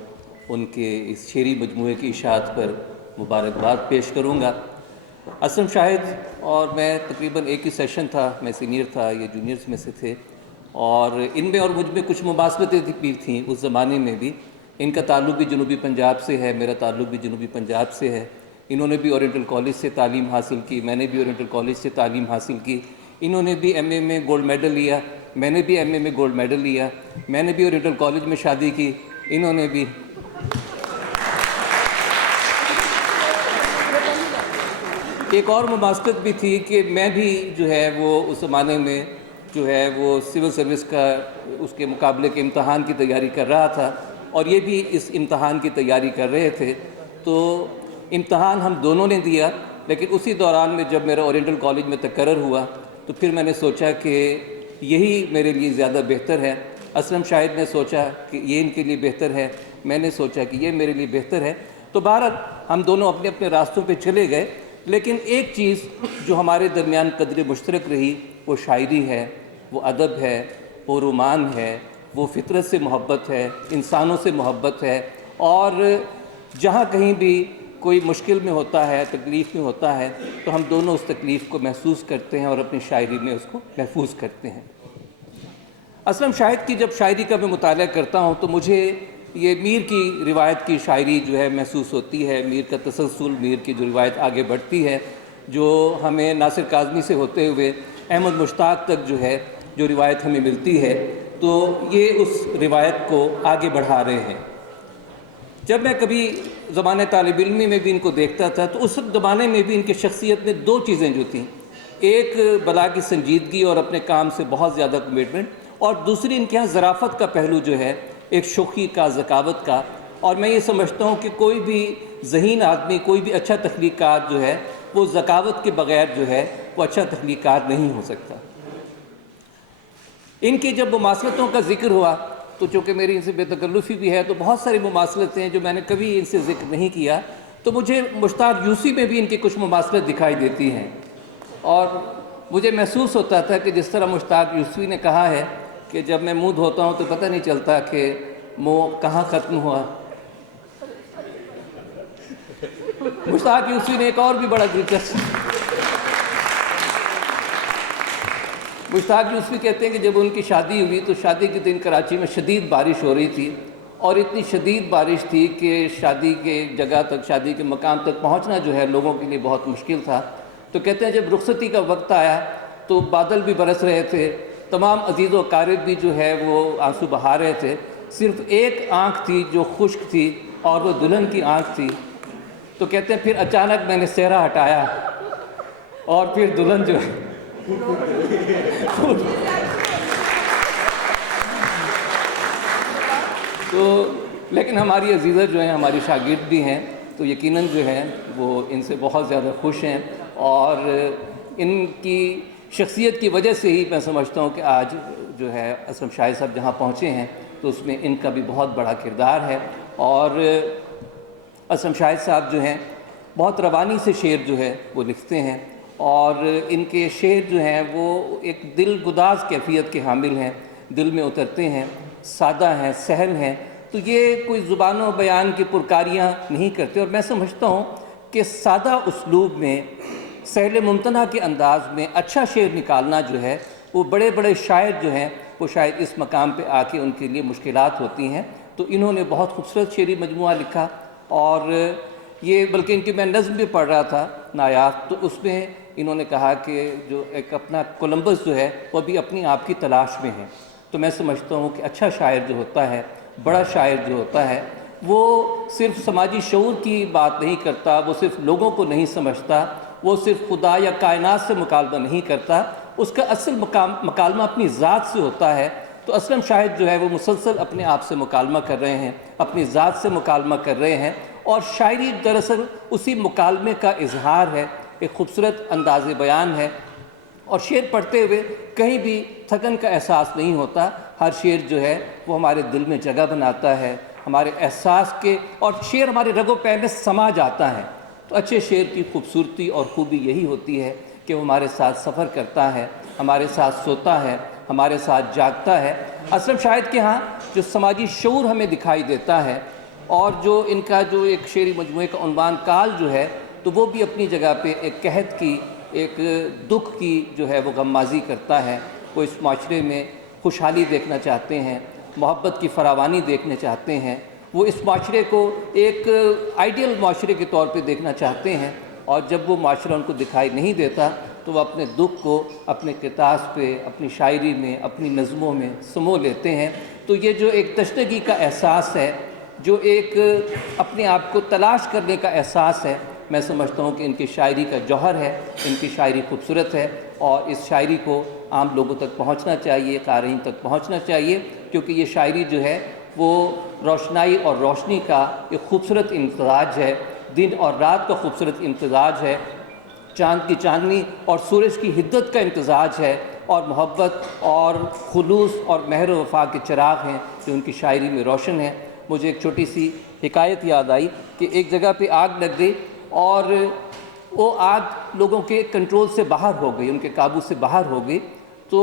ان کے اس شعری مجموعے کی اشاعت پر مبارکباد پیش کروں گا۔ اسلم شاہد اور میں تقریباً ایک ہی سیشن تھا، میں سینئر تھا، یہ جونیئرز میں سے تھے، اور ان میں اور مجھ میں کچھ مماثلتیں بھی تھیں اس زمانے میں بھی۔ ان کا تعلق بھی جنوبی پنجاب سے ہے، میرا تعلق بھی جنوبی پنجاب سے ہے۔ انہوں نے بھی اورینٹل کالج سے تعلیم حاصل کی، میں نے بھی اورینٹل کالج سے تعلیم حاصل کی۔ انہوں نے بھی ایم اے میں گولڈ میڈل لیا، میں نے بھی ایم اے میں گولڈ میڈل لیا۔ میں نے بھی اورینٹل کالج میں شادی کی، انہوں نے بھی۔ ایک اور مماثلت بھی تھی کہ میں بھی جو ہے وہ اس زمانے میں جو ہے وہ سول سروس کا اس کے مقابلے کے امتحان کی تیاری کر رہا تھا، اور یہ بھی اس امتحان کی تیاری کر رہے تھے۔ تو امتحان ہم دونوں نے دیا، لیکن اسی دوران میں جب میرا اورینٹل کالج میں تقرر ہوا تو پھر میں نے سوچا کہ یہی میرے لیے زیادہ بہتر ہے۔ اسلم شاہد نے سوچا کہ یہ ان کے لیے بہتر ہے، میں نے سوچا کہ یہ میرے لیے بہتر ہے۔ تو بہرحال ہم دونوں اپنے اپنے راستوں پہ چلے گئے، لیکن ایک چیز جو ہمارے درمیان قدر مشترک رہی وہ شاعری ہے، وہ ادب ہے، وہ رومان ہے، وہ فطرت سے محبت ہے، انسانوں سے محبت ہے، اور جہاں کہیں بھی کوئی مشکل میں ہوتا ہے، تکلیف میں ہوتا ہے، تو ہم دونوں اس تکلیف کو محسوس کرتے ہیں اور اپنی شاعری میں اس کو محفوظ کرتے ہیں۔ اسلم شاہد کی جب شاعری کا میں مطالعہ کرتا ہوں تو مجھے یہ میر کی روایت کی شاعری جو ہے محسوس ہوتی ہے، میر کا تسلسل، میر کی جو روایت آگے بڑھتی ہے، جو ہمیں ناصر کاظمی سے ہوتے ہوئے احمد مشتاق تک جو ہے جو روایت ہمیں ملتی ہے، تو یہ اس روایت کو آگے بڑھا رہے ہیں۔ جب میں کبھی زمانے طالب علمی میں بھی ان کو دیکھتا تھا تو اس زمانے میں بھی ان کی شخصیت میں دو چیزیں جو تھیں، ایک بلا کی سنجیدگی اور اپنے کام سے بہت زیادہ کمٹمنٹ، اور دوسری ان کے یہاں ظرافت کا پہلو جو ہے، ایک شوخی کا، ذکاوت کا۔ اور میں یہ سمجھتا ہوں کہ کوئی بھی ذہین آدمی، کوئی بھی اچھا تخلیق جو ہے وہ ذکاوت کے بغیر جو ہے وہ اچھا تخلیق نہیں ہو سکتا۔ ان کی جب مماثلتوں کا ذکر ہوا تو چونکہ میری ان سے بے تکلفی بھی ہے، تو بہت ساری مماثلتیں ہیں جو میں نے کبھی ان سے ذکر نہیں کیا، تو مجھے مشتاق یوسفی میں بھی ان کی کچھ مماثلت دکھائی دیتی ہیں، اور مجھے محسوس ہوتا تھا کہ جس طرح مشتاق یوسفی نے کہا ہے کہ جب میں منہ دھوتا ہوں تو پتہ نہیں چلتا کہ منہ کہاں ختم ہوا۔ مشتاق یوسفی نے ایک اور بھی بڑا دلچسپ، مشتاق یوسفی کہتے ہیں کہ جب ان کی شادی ہوئی تو شادی کے دن کراچی میں شدید بارش ہو رہی تھی، اور اتنی شدید بارش تھی کہ شادی کے جگہ تک، شادی کے مقام تک پہنچنا جو ہے لوگوں کے لیے بہت مشکل تھا۔ تو کہتے ہیں جب رخصتی کا وقت آیا تو بادل بھی برس رہے تھے، تمام عزیز و اقارب بھی جو ہے وہ آنسو بہا رہے تھے، صرف ایک آنکھ تھی جو خشک تھی اور وہ دلہن کی آنکھ تھی۔ تو کہتے ہیں پھر اچانک میں نے صحرا ہٹایا اور پھر دلہن جو ہے تو لیکن ہماری عزیزہ جو ہیں، ہماری شاگرد بھی ہیں، تو یقیناً جو ہے وہ ان سے بہت زیادہ خوش ہیں، اور ان کی شخصیت کی وجہ سے ہی میں سمجھتا ہوں کہ آج جو ہے اسلم شاہد صاحب جہاں پہنچے ہیں تو اس میں ان کا بھی بہت بڑا کردار ہے۔ اور اسلم شاہد صاحب جو ہیں بہت روانی سے شعر جو ہے وہ لکھتے ہیں، اور ان کے شعر جو ہیں وہ ایک دل گداز کیفیت کے حامل ہیں، دل میں اترتے ہیں، سادہ ہیں، سہل ہیں، تو یہ کوئی زبان و بیان کی پرکاریاں نہیں کرتے۔ اور میں سمجھتا ہوں کہ سادہ اسلوب میں، سہل ممتنع کے انداز میں اچھا شعر نکالنا جو ہے وہ بڑے بڑے شاعر جو ہیں وہ شاید اس مقام پہ آ کے ان کے لیے مشکلات ہوتی ہیں۔ تو انہوں نے بہت خوبصورت شعری مجموعہ لکھا، اور یہ بلکہ ان کی میں نظم بھی پڑھ رہا تھا نایاب، تو اس میں انہوں نے کہا کہ جو ایک اپنا کولمبس جو ہے وہ بھی اپنی آپ کی تلاش میں ہے۔ تو میں سمجھتا ہوں کہ اچھا شاعر جو ہوتا ہے، بڑا شاعر جو ہوتا ہے، وہ صرف سماجی شعور کی بات نہیں کرتا، وہ صرف لوگوں کو نہیں سمجھتا، وہ صرف خدا یا کائنات سے مکالمہ نہیں کرتا، اس کا اصل مکالمہ اپنی ذات سے ہوتا ہے۔ تو اسلم شاہد جو ہے وہ مسلسل اپنے آپ سے مکالمہ کر رہے ہیں، اپنی ذات سے مکالمہ کر رہے ہیں، اور شاعری دراصل اسی مکالمے کا اظہار ہے، ایک خوبصورت انداز بیان ہے، اور شعر پڑھتے ہوئے کہیں بھی تھکن کا احساس نہیں ہوتا۔ ہر شعر جو ہے وہ ہمارے دل میں جگہ بناتا ہے، ہمارے احساس کے، اور شعر ہمارے رگ و پے میں سما جاتا ہے۔ تو اچھے شعر کی خوبصورتی اور خوبی یہی ہوتی ہے کہ وہ ہمارے ساتھ سفر کرتا ہے، ہمارے ساتھ سوتا ہے، ہمارے ساتھ جاگتا ہے۔ اسلم شاہد کے ہاں جو سماجی شعور ہمیں دکھائی دیتا ہے، اور جو ان کا جو ایک شعری مجموعے کا عنوان کال جو ہے، تو وہ بھی اپنی جگہ پہ ایک قحط کی، ایک دکھ کی جو ہے وہ غمازی کرتا ہے۔ وہ اس معاشرے میں خوشحالی دیکھنا چاہتے ہیں، محبت کی فراوانی دیکھنا چاہتے ہیں، وہ اس معاشرے کو ایک آئیڈیل معاشرے کے طور پہ دیکھنا چاہتے ہیں، اور جب وہ معاشرہ ان کو دکھائی نہیں دیتا تو وہ اپنے دکھ کو اپنے کتاس پہ، اپنی شاعری میں، اپنی نظموں میں سمو لیتے ہیں۔ تو یہ جو ایک تشنگی کا احساس ہے، جو ایک اپنے آپ کو تلاش کرنے کا احساس ہے، میں سمجھتا ہوں کہ ان کی شاعری کا جوہر ہے، ان کی شاعری خوبصورت ہے، اور اس شاعری کو عام لوگوں تک پہنچنا چاہیے، قارئین تک پہنچنا چاہیے، کیونکہ یہ شاعری جو ہے وہ روشنائی اور روشنی کا ایک خوبصورت امتزاج ہے، دن اور رات کا خوبصورت امتزاج ہے، چاند کی چاندنی اور سورج کی حدت کا امتزاج ہے، اور محبت اور خلوص اور مہر و وفا کے چراغ ہیں جو ان کی شاعری میں روشن ہیں۔ مجھے ایک چھوٹی سی حکایت یاد آئی کہ ایک جگہ پہ آگ لگ گئی، اور وہ آگ لوگوں کے کنٹرول سے باہر ہو گئی، ان کے قابو سے باہر ہو گئی۔ تو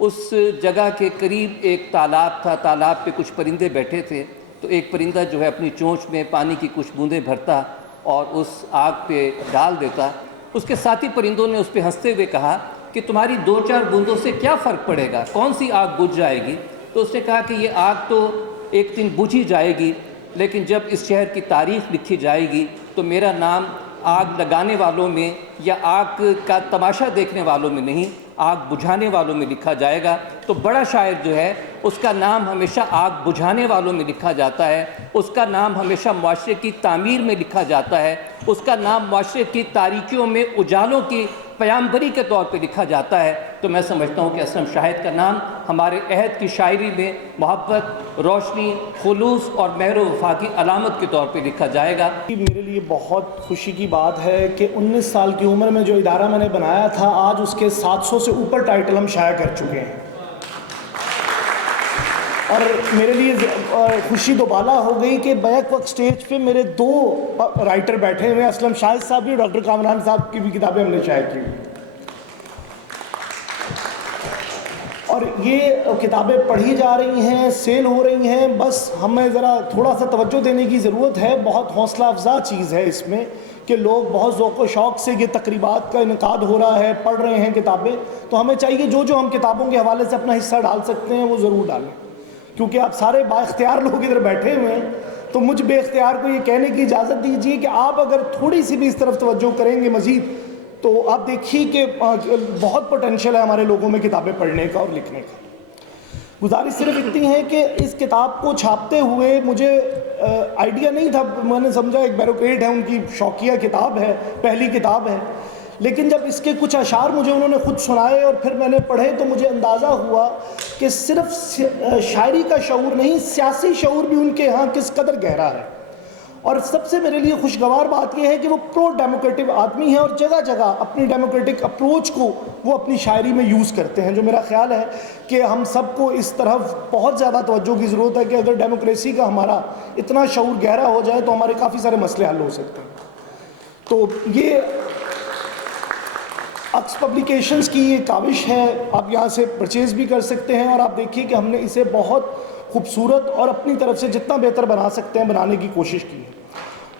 اس جگہ کے قریب ایک تالاب تھا، تالاب پہ کچھ پرندے بیٹھے تھے، تو ایک پرندہ جو ہے اپنی چونچ میں پانی کی کچھ بوندیں بھرتا اور اس آگ پہ ڈال دیتا۔ اس کے ساتھی پرندوں نے اس پہ ہنستے ہوئے کہا کہ تمہاری 2-4 بوندوں سے کیا فرق پڑے گا، کون سی آگ بجھ جائے گی؟ تو اس نے کہا کہ یہ آگ تو ایک دن بجھی جائے گی، لیکن جب اس شہر کی تاریخ لکھی جائے گی تو میرا نام آگ لگانے والوں میں یا آگ کا تماشا دیکھنے والوں میں نہیں، آگ بجھانے والوں میں لکھا جائے گا۔ تو بڑا شاعر جو ہے اس کا نام ہمیشہ آگ بجھانے والوں میں لکھا جاتا ہے، اس کا نام ہمیشہ معاشرے کی تعمیر میں لکھا جاتا ہے، اس کا نام معاشرے کی تاریکیوں میں اجالوں کی پیامبری کے طور پہ لکھا جاتا ہے۔ تو میں سمجھتا ہوں کہ اسلم شاہد کا نام ہمارے عہد کی شاعری میں محبت، روشنی، خلوص اور مہر و وفا کی علامت کے طور پہ لکھا جائے گا۔ میرے لیے بہت خوشی کی بات ہے کہ 19 سال کی عمر میں جو ادارہ میں نے بنایا تھا، آج اس کے 700 سے اوپر ٹائٹل ہم شائع کر چکے ہیں، اور میرے لیے خوشی دوبالا ہو گئی کہ بیک وقت سٹیج پہ میرے 2 رائٹر بیٹھے ہوئے ہیں، اسلم شاہد صاحب بھی اور ڈاکٹر کامران صاحب کی بھی کتابیں ہم نے شائع کی، اور یہ کتابیں پڑھی جا رہی ہیں، سیل ہو رہی ہیں۔ بس ہمیں ذرا تھوڑا سا توجہ دینے کی ضرورت ہے۔ بہت حوصلہ افزا چیز ہے اس میں کہ لوگ بہت ذوق و شوق سے یہ تقریبات کا انعقاد ہو رہا ہے، پڑھ رہے ہیں کتابیں، تو ہمیں چاہیے جو ہم کتابوں کے حوالے سے اپنا حصہ ڈال سکتے ہیں وہ ضرور ڈالیں، کیونکہ آپ سارے با اختیار لوگ ادھر بیٹھے ہوئے ہیں، تو مجھ بے اختیار کو یہ کہنے کی اجازت دیجیے کہ آپ اگر تھوڑی سی بھی اس طرف توجہ کریں گے مزید، تو آپ دیکھیے کہ بہت پوٹینشیل ہے ہمارے لوگوں میں کتابیں پڑھنے کا اور لکھنے کا۔ گزارش صرف اتنی ہے کہ اس کتاب کو چھاپتے ہوئے مجھے آئیڈیا نہیں تھا، میں نے سمجھا ایک بیوروکریٹ ہے، ان کی شوقیہ کتاب ہے، پہلی کتاب ہے، لیکن جب اس کے کچھ اشعار مجھے انہوں نے خود سنائے اور پھر میں نے پڑھے تو مجھے اندازہ ہوا کہ صرف شاعری کا شعور نہیں، سیاسی شعور بھی ان کے ہاں کس قدر گہرا ہے۔ اور سب سے میرے لیے خوشگوار بات یہ ہے کہ وہ پرو ڈیموکریٹک آدمی ہیں، اور جگہ جگہ اپنی ڈیموکریٹک اپروچ کو وہ اپنی شاعری میں یوز کرتے ہیں، جو میرا خیال ہے کہ ہم سب کو اس طرف بہت زیادہ توجہ کی ضرورت ہے کہ اگر ڈیموکریسی کا ہمارا اتنا شعور گہرا ہو جائے تو ہمارے کافی سارے مسئلے حل ہو سکتے ہیں۔ تو یہ اکس پبلیکیشنز کی یہ کاوش ہے، آپ یہاں سے پرچیز بھی کر سکتے ہیں، اور آپ دیکھیے کہ ہم نے اسے بہت خوبصورت اور اپنی طرف سے جتنا بہتر بنا سکتے ہیں بنانے کی کوشش کی ہے۔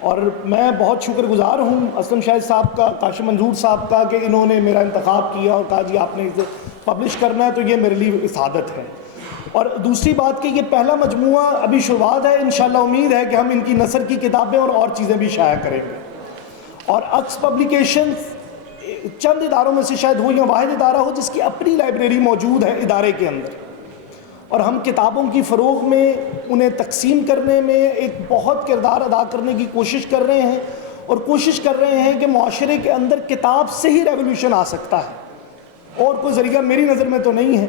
اور میں بہت شکر گزار ہوں اسلم شاہد صاحب کا، کاشف منظور صاحب کا، کہ انہوں نے میرا انتخاب کیا اور کہا جی آپ نے اسے پبلش کرنا ہے، تو یہ میرے لیے سعادت ہے۔ اور دوسری بات کہ یہ پہلا مجموعہ ابھی شروعات ہے، انشاءاللہ امید ہے کہ ہم ان کی نثر کی کتابیں اور چیزیں بھی شائع کریں گے۔ اور اکس پبلیکیشنز چند اداروں میں سے شاید ہو یا واحد ادارہ ہو جس کی اپنی لائبریری موجود ہے ادارے کے اندر، اور ہم کتابوں کی فروغ میں، انہیں تقسیم کرنے میں ایک بہت کردار ادا کرنے کی کوشش کر رہے ہیں، اور کوشش کر رہے ہیں کہ معاشرے کے اندر کتاب سے ہی ریولیوشن آ سکتا ہے، اور کوئی ذریعہ میری نظر میں تو نہیں ہے۔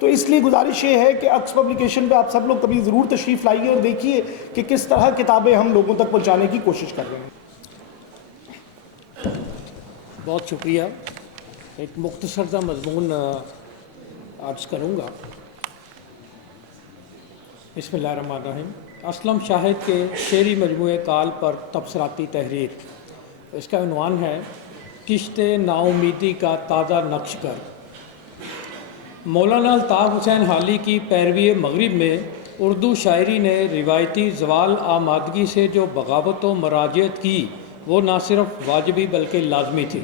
تو اس لیے گزارش یہ ہے کہ اکس پبلیکیشن پہ آپ سب لوگ کبھی ضرور تشریف لائیے اور دیکھیے کہ کس طرح کتابیں ہم لوگوں تک پہنچانے کی کوشش کر رہے ہیں۔ بہت شکریہ۔ ایک مختصر سا مضمون عرض کروں گا۔ بسم اللہ الرحمن الرحیم۔ اسلم شاہد کے شعری مجموعے کال پر تبصراتی تحریر، اس کا عنوان ہے کشت ناامیدی کا تازہ نقش کر۔ مولانا الطاف حسین حالی کی پیروی مغرب میں اردو شاعری نے روایتی زوال آمادگی سے جو بغاوت و مراجعت کی وہ نہ صرف واجبی بلکہ لازمی تھی۔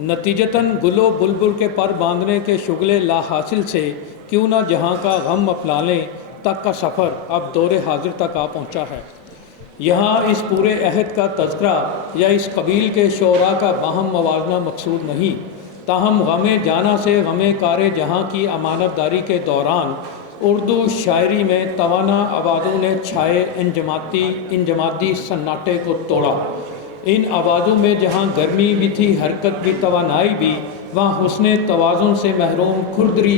نتیجتاً گل و بلبل کے پر باندھنے کے شغلے لا حاصل سے کیوں نہ جہاں کا غم اپنا لیں تک کا سفر اب دور حاضر تک آ پہنچا ہے۔ یہاں اس پورے عہد کا تذکرہ یا اس قبیل کے شعراء کا باہم موازنہ مقصود نہیں، تاہم غم جانا سے غم کار جہاں کی امانت داری کے دوران اردو شاعری میں توانا آوازوں نے چھائے انجمادی سناٹے کو توڑا۔ ان آوازوں میں جہاں گرمی بھی تھی، حرکت بھی، توانائی بھی، وہاں حسن توازن سے محروم کھردری،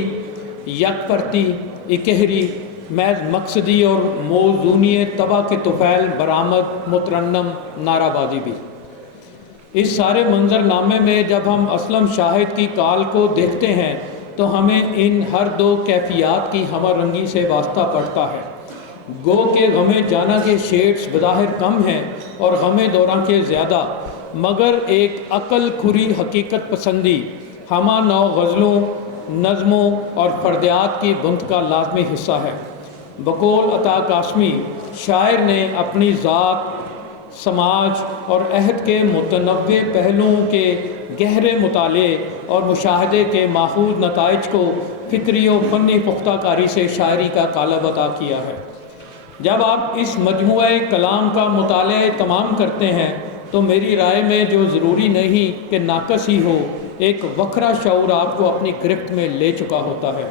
یکپرتی، اکہری، محض مقصدی اور موزونی طبع کے طفیل برآمد مترنم نعرہ بازی بھی۔ اس سارے منظر نامے میں جب ہم اسلم شاہد کی کال کو دیکھتے ہیں تو ہمیں ان ہر دو کیفیات کی ہمہ رنگی سے واسطہ پڑتا ہے۔ گو کہ غم جانا کے شیڈز بظاہر کم ہیں اور غم دوراں کے زیادہ، مگر ایک عقل کھری حقیقت پسندی ہمہ نو غزلوں، نظموں اور فردیات کی بنت کا لازمی حصہ ہے۔ بقول عطا قاسمی، شاعر نے اپنی ذات، سماج اور عہد کے متنوع پہلوؤں کے گہرے مطالعے اور مشاہدے کے ماخوذ نتائج کو فکری و فنی پختہ کاری سے شاعری کا قالب عطا کیا ہے۔ جب آپ اس مجموعہ کلام کا مطالعہ تمام کرتے ہیں تو میری رائے میں جو ضروری نہیں کہ ناقص ہی ہو، ایک وکھرا شعور آپ کو اپنی گرفت میں لے چکا ہوتا ہے۔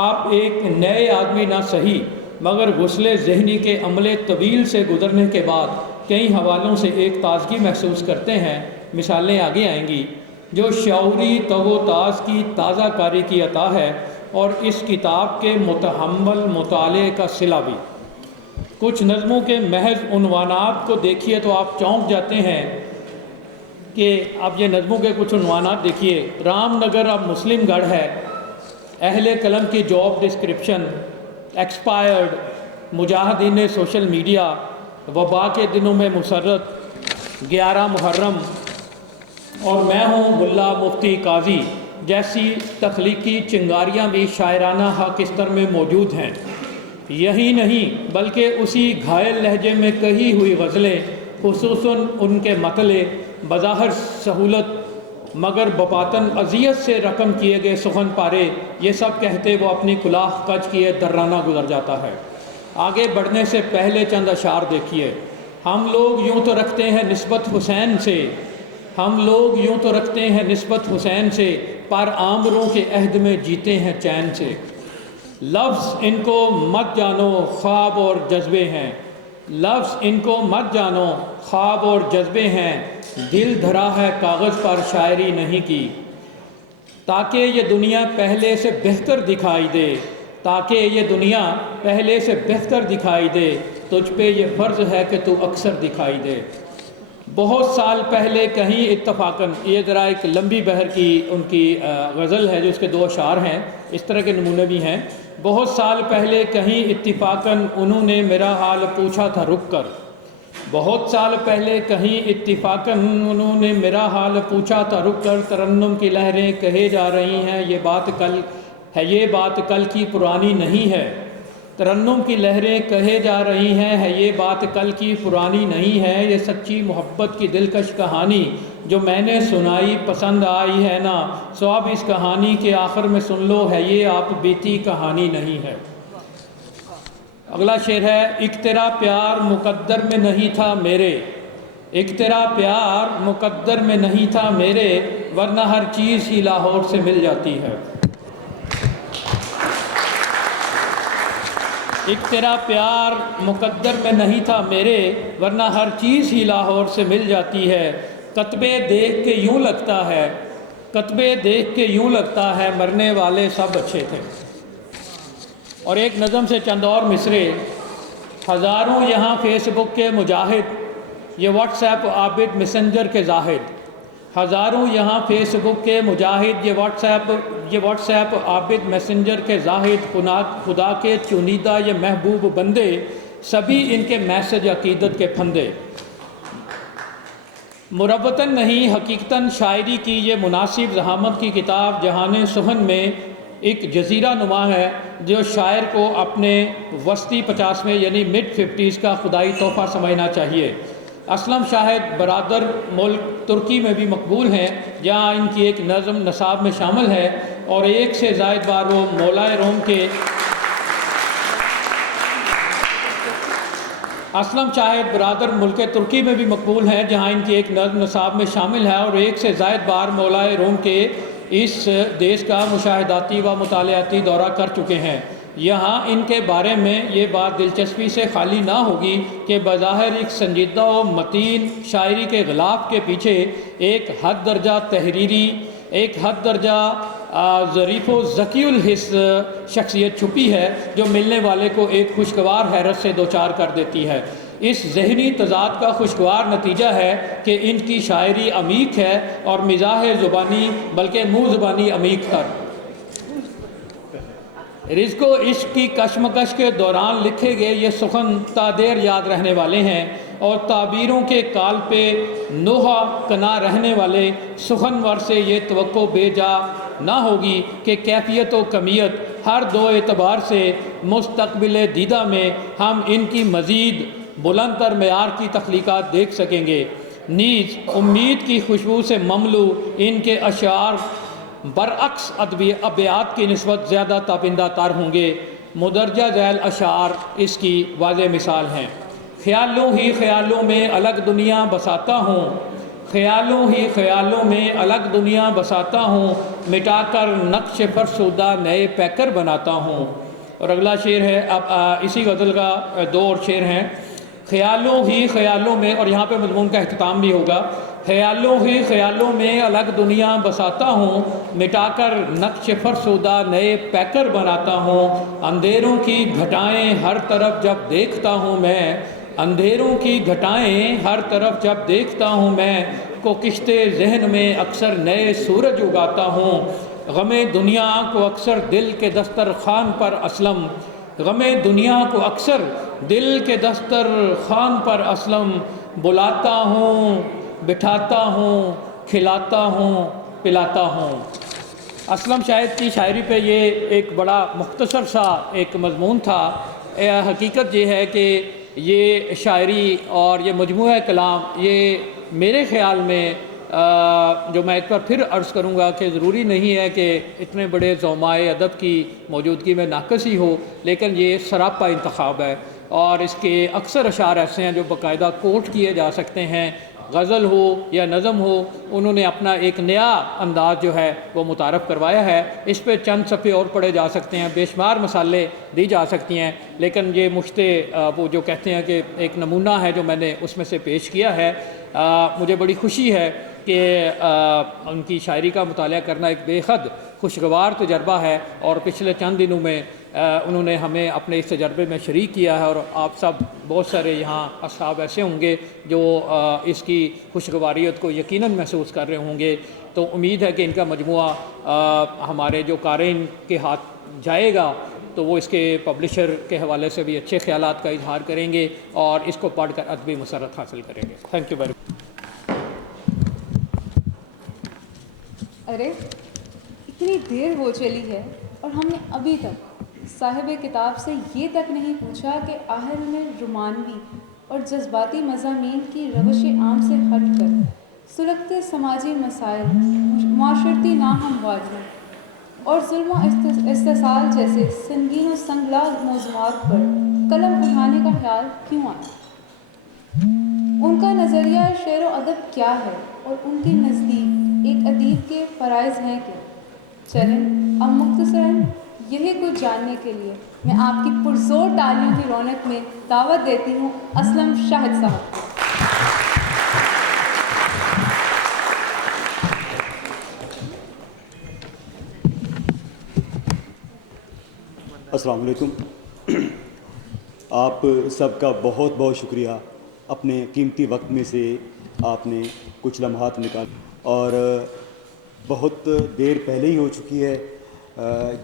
آپ ایک نئے آدمی نہ صحیح مگر غسل ذہنی کے عمل طویل سے گزرنے کے بعد کئی حوالوں سے ایک تازگی محسوس کرتے ہیں۔ مثالیں آگے آئیں گی جو شعوری تو و تاز کی تازہ کاری کی عطا ہے، اور اس کتاب کے متحمل مطالعے کا صلہ بھی۔ کچھ نظموں کے محض عنوانات کو دیکھیے تو آپ چونک جاتے ہیں کہ اب یہ نظموں کے کچھ عنوانات دیکھیے۔ رام نگر اب مسلم گڑھ ہے، اہل قلم کی جاب ڈسکرپشن، ایکسپائرڈ، مجاہدین سوشل میڈیا، وبا کے دنوں میں مسرت، 11 محرم، اور میں ہوں ملا مفتی قاضی جیسی تخلیقی چنگاریاں بھی شاعرانہ حقستر میں موجود ہیں۔ یہی نہیں بلکہ اسی گھائل لہجے میں کہی ہوئی غزلیں، خصوصاً ان کے مطلع بظاہر سہولت مگر بباطن اذیت سے رقم کیے گئے سخن پارے، یہ سب کہتے وہ اپنی کلاہ کج کیے درانہ گزر جاتا ہے۔ آگے بڑھنے سے پہلے چند اشعار دیکھیے۔ ہم لوگ یوں تو رکھتے ہیں نسبت حسین سے، ہم لوگ یوں تو رکھتے ہیں نسبت حسین سے، پر آمروں کے عہد میں جیتے ہیں چین سے۔ لفظ ان کو مت جانو خواب اور جذبے ہیں، لفظ ان کو مت جانو خواب اور جذبے ہیں، دل دھرا ہے کاغذ پر شاعری نہیں کی، تاکہ یہ دنیا پہلے سے بہتر دکھائی دے، تاکہ یہ دنیا پہلے سے بہتر دکھائی دے، تجھ پہ یہ فرض ہے کہ تو اکثر دکھائی دے۔ بہت سال پہلے کہیں اتفاقاً، یہ ذرا ایک لمبی بہر کی ان کی غزل ہے جو اس کے 2 اشعار ہیں، اس طرح کے نمونے بھی ہیں۔ بہت سال پہلے کہیں اتفاقاً انہوں نے میرا حال پوچھا تھا رک کر، بہت سال پہلے کہیں اتفاقاً انہوں نے میرا حال پوچھا تھا رک کر، ترنم کی لہریں کہے جا رہی ہیں یہ بات کل کی پرانی نہیں ہے، ترنم کی لہریں کہے جا رہی ہیں ہے یہ بات کل کی پرانی نہیں ہے، یہ سچی محبت کی دلکش کہانی جو میں نے سنائی پسند آئی ہے نا، سو اب اس کہانی کے آخر میں سن لو ہے یہ آپ بیتی کہانی نہیں ہے۔ اگلا شعر ہے، ایک تیرا پیار مقدر میں نہیں تھا میرے، ایک تیرا پیار مقدر میں نہیں تھا میرے، ورنہ ہر چیز ہی لاہور سے مل جاتی ہے۔ ایک تیرا پیار مقدر میں نہیں تھا میرے، ورنہ ہر چیز ہی لاہور سے مل جاتی ہے، کتبے دیکھ کے یوں لگتا ہے، کتبے دیکھ کے یوں لگتا ہے مرنے والے سب اچھے تھے۔ اور ایک نظم سے چند اور مصرے، ہزاروں یہاں فیس بک کے مجاہد، یہ واٹس ایپ عابد میسنجر کے زاہد، ہزاروں یہاں فیس بک کے مجاہد، یہ واٹس ایپ عابد میسنجر کے زاہد، خدا کے چنیدہ یہ محبوب بندے، سبھی ان کے میسج عقیدت کے پھندے۔ مروتاً نہیں حقیقتاً شاعری کی یہ مناسب ذہامت کی کتاب جہان سخن میں ایک جزیرہ نما ہے جو شاعر کو اپنے وسطی 50ویں یعنی مڈ 50s کا خدائی تحفہ سمجھنا چاہیے۔ اسلم شاہد برادر ملک ترکی میں بھی مقبول ہیں جہاں ان کی ایک نظم نصاب میں شامل ہے، اور 1 سے زائد بار وہ مولائے روم کے اسلم شاہد برادر ملک ترکی میں بھی مقبول ہیں جہاں ان کی ایک نظم نصاب میں شامل ہے، اور 1 سے زائد بار مولائے روم کے اس دیش کا مشاہداتی و مطالعاتی دورہ کر چکے ہیں۔ یہاں ان کے بارے میں یہ بات دلچسپی سے خالی نہ ہوگی کہ بظاہر ایک سنجیدہ و متین شاعری کے غلاف کے پیچھے ایک حد درجہ تحریری، ایک حد درجہ ظریف و ذکی الحس شخصیت چھپی ہے جو ملنے والے کو ایک خوشگوار حیرت سے دوچار کر دیتی ہے۔ اس ذہنی تضاد کا خوشگوار نتیجہ ہے کہ ان کی شاعری عمیق ہے اور مزاح زبانی بلکہ منہ زبانی عمیق تر۔ رزق و عشق کی کشمکش کے دوران لکھے گئے یہ سخن تا دیر یاد رہنے والے ہیں، اور تعبیروں کے کال پہ نوحہ کنا رہنے والے سخنور سے یہ توقع بے جا نہ ہوگی کہ کیفیت و کمیت ہر 2 اعتبار سے مستقبل دیدہ میں ہم ان کی مزید بلند تر معیار کی تخلیقات دیکھ سکیں گے۔ نیز امید کی خوشبو سے مملو ان کے اشعار برعکس ابیات کی نسبت زیادہ تابندہ تر ہوں گے۔ مدرجہ ذیل اشعار اس کی واضح مثال ہیں۔ خیالوں ہی خیالوں میں الگ دنیا بساتا ہوں، خیالوں ہی خیالوں میں الگ دنیا بساتا ہوں، مٹا کر نقش فرسودہ نئے پیکر بناتا ہوں۔ اور اگلا شعر ہے، اب اسی غزل کا دو اور شعر ہیں۔ خیالوں ہی خیالوں میں، اور یہاں پہ مضمون کا اختتام بھی ہوگا، خیالوں ہی خیالوں میں الگ دنیا بساتا ہوں، مٹا کر نقش فرسودہ نئے پیکر بناتا ہوں، اندھیروں کی گھٹائیں ہر طرف جب دیکھتا ہوں میں، اندھیروں کی گھٹائیں ہر طرف جب دیکھتا ہوں میں، کو کشتے ذہن میں اکثر نئے سورج اگاتا ہوں، غم دنیا کو اکثر دل کے دسترخوان پر اسلم، غم دنیا کو اکثر دل کے دسترخوان پر اسلم، بلاتا ہوں بٹھاتا ہوں کھلاتا ہوں پلاتا ہوں۔ اسلم شاید کی شاعری پہ یہ ایک بڑا مختصر سا ایک مضمون تھا۔ حقیقت یہ ہے کہ یہ شاعری اور یہ مجموعہ کلام، یہ میرے خیال میں جو میں ایک بار پھر عرض کروں گا کہ ضروری نہیں ہے کہ اتنے بڑے زومائے ادب کی موجودگی میں ناقص ہی ہو، لیکن یہ سراپا انتخاب ہے، اور اس کے اکثر اشعار ایسے ہیں جو باقاعدہ کوٹ کیے جا سکتے ہیں، غزل ہو یا نظم ہو، انہوں نے اپنا ایک نیا انداز جو ہے وہ متعارف کروایا ہے۔ اس پہ چند صفحے اور پڑھے جا سکتے ہیں، بے شمار مثالیں دی جا سکتی ہیں، لیکن یہ مشتے وہ جو کہتے ہیں کہ ایک نمونہ ہے جو میں نے اس میں سے پیش کیا ہے۔ مجھے بڑی خوشی ہے کہ ان کی شاعری کا مطالعہ کرنا ایک بے حد خوشگوار تجربہ ہے، اور پچھلے چند دنوں میں انہوں نے ہمیں اپنے اس تجربے میں شریک کیا ہے، اور آپ سب بہت سارے یہاں اصحاب ایسے ہوں گے جو اس کی خوشگواریت کو یقیناً محسوس کر رہے ہوں گے۔ تو امید ہے کہ ان کا مجموعہ ہمارے جو قارئین کے ہاتھ جائے گا تو وہ اس کے پبلشر کے حوالے سے بھی اچھے خیالات کا اظہار کریں گے اور اس کو پڑھ کر ادبی مسرت حاصل کریں گے۔ Thank you very much. ارے اتنی دیر ہو چلی ہے اور ہم نے ابھی تک صاحب کتاب سے یہ تک نہیں پوچھا کہ آخر میں رومانوی اور جذباتی مضامین کی روش عام سے ہٹ کر سلگتے سماجی مسائل، معاشرتی ناہمواریوں اور ظلم و استحصال جیسے سنگین و سنگلاخ موضوعات پر قلم اٹھانے کا خیال کیوں آیا؟ ان کا نظریہ شعر و ادب کیا ہے اور ان کے نزدیک ایک ادیب کے فرائض ہیں کیا؟ چلیں اب مختصراً یہی کچھ جاننے کے لیے میں آپ کی پرزور تالیوں کی رونق میں دعوت دیتی ہوں اسلم شاہد صاحب کو۔ السلام علیکم۔ آپ سب کا بہت بہت شکریہ، اپنے قیمتی وقت میں سے آپ نے کچھ لمحات نکال، اور بہت دیر پہلے ہی ہو چکی ہے۔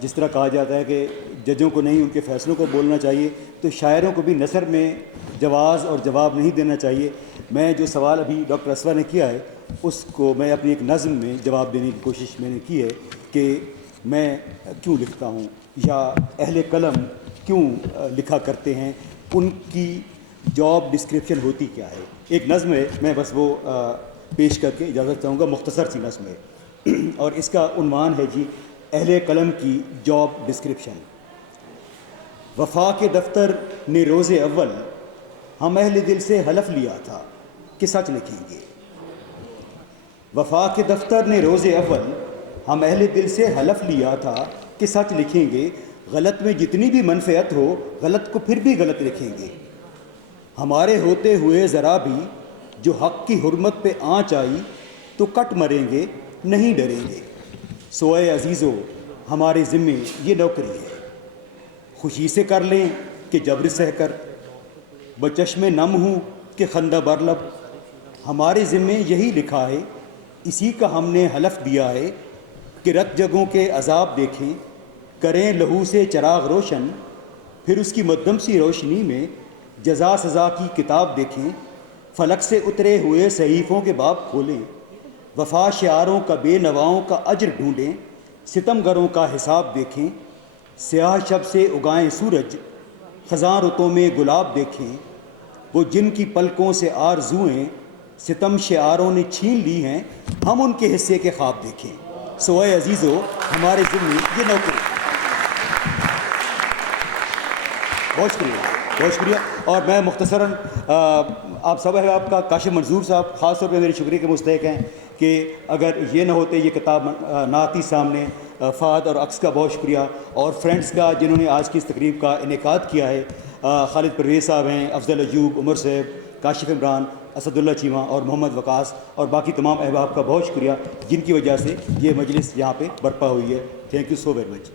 جس طرح کہا جاتا ہے کہ ججوں کو نہیں ان کے فیصلوں کو بولنا چاہیے، تو شاعروں کو بھی نثر میں جواز اور جواب نہیں دینا چاہیے۔ میں جو سوال ابھی ڈاکٹر اسوا نے کیا ہے اس کو میں اپنی ایک نظم میں جواب دینے کی کوشش میں نے کی ہے کہ میں کیوں لکھتا ہوں یا اہل قلم کیوں لکھا کرتے ہیں، ان کی جاب ڈسکرپشن ہوتی کیا ہے۔ ایک نظم ہے، میں بس وہ پیش کر کے اجازت چاہوں گا، مختصر سی نظم ہے، اور اس کا عنوان ہے جی اہل قلم کی جاب ڈسکرپشن۔ وفا کے دفتر نے روز اول ہم اہل دل سے حلف لیا تھا کہ سچ لکھیں گے۔ وفا کے دفتر نے روز اول ہم اہل دل سے حلف لیا تھا کہ سچ لکھیں گے، غلط میں جتنی بھی منفعت ہو غلط کو پھر بھی غلط لکھیں گے۔ ہمارے ہوتے ہوئے ذرا بھی جو حق کی حرمت پہ آنچ آئی تو کٹ مریں گے، نہیں ڈریں گے۔ سوئے عزیزو ہمارے ذمے یہ نوکری ہے، خوشی سے کر لیں کہ جبر سہ کر، بچشم نم ہوں کہ خندہ برلب، ہمارے ذمے یہی لکھا ہے، اسی کا ہم نے حلف دیا ہے کہ رت جگوں کے عذاب دیکھیں، کریں لہو سے چراغ روشن، پھر اس کی مدھم سی روشنی میں جزا سزا کی کتاب دیکھیں، فلک سے اترے ہوئے صحیفوں کے باب کھولیں، وفا شعاروں کا بے نواؤں کا اجر ڈھونڈیں، ستم گروں کا حساب دیکھیں، سیاہ شب سے اگائیں سورج، خزاں رتوں میں گلاب دیکھیں، وہ جن کی پلکوں سے آرزوئیں ستم شعاروں نے چھین لی ہیں، ہم ان کے حصے کے خواب دیکھیں۔ سوئے عزیزو ہمارے ذمے یہ نوکری۔ بہت شکریہ، بہت شکریہ. اور میں مختصراً آپ سب احباب کا کاشف منظور صاحب خاص طور پہ میرے شکریہ کے مستحق ہیں کہ اگر یہ نہ ہوتے یہ کتاب نہ آتی سامنے. فہد اور عکس کا بہت شکریہ، اور فرینڈز کا جنہوں نے آج کی اس تقریب کا انعقاد کیا ہے. خالد پرویز صاحب ہیں، افضل ایوب، عمر صاحب، کاشف عمران، اسد اللہ چیمہ اور محمد وقاص، اور باقی تمام احباب کا بہت شکریہ جن کی وجہ سے یہ مجلس یہاں پہ برپا ہوئی ہے. Thank you so very much.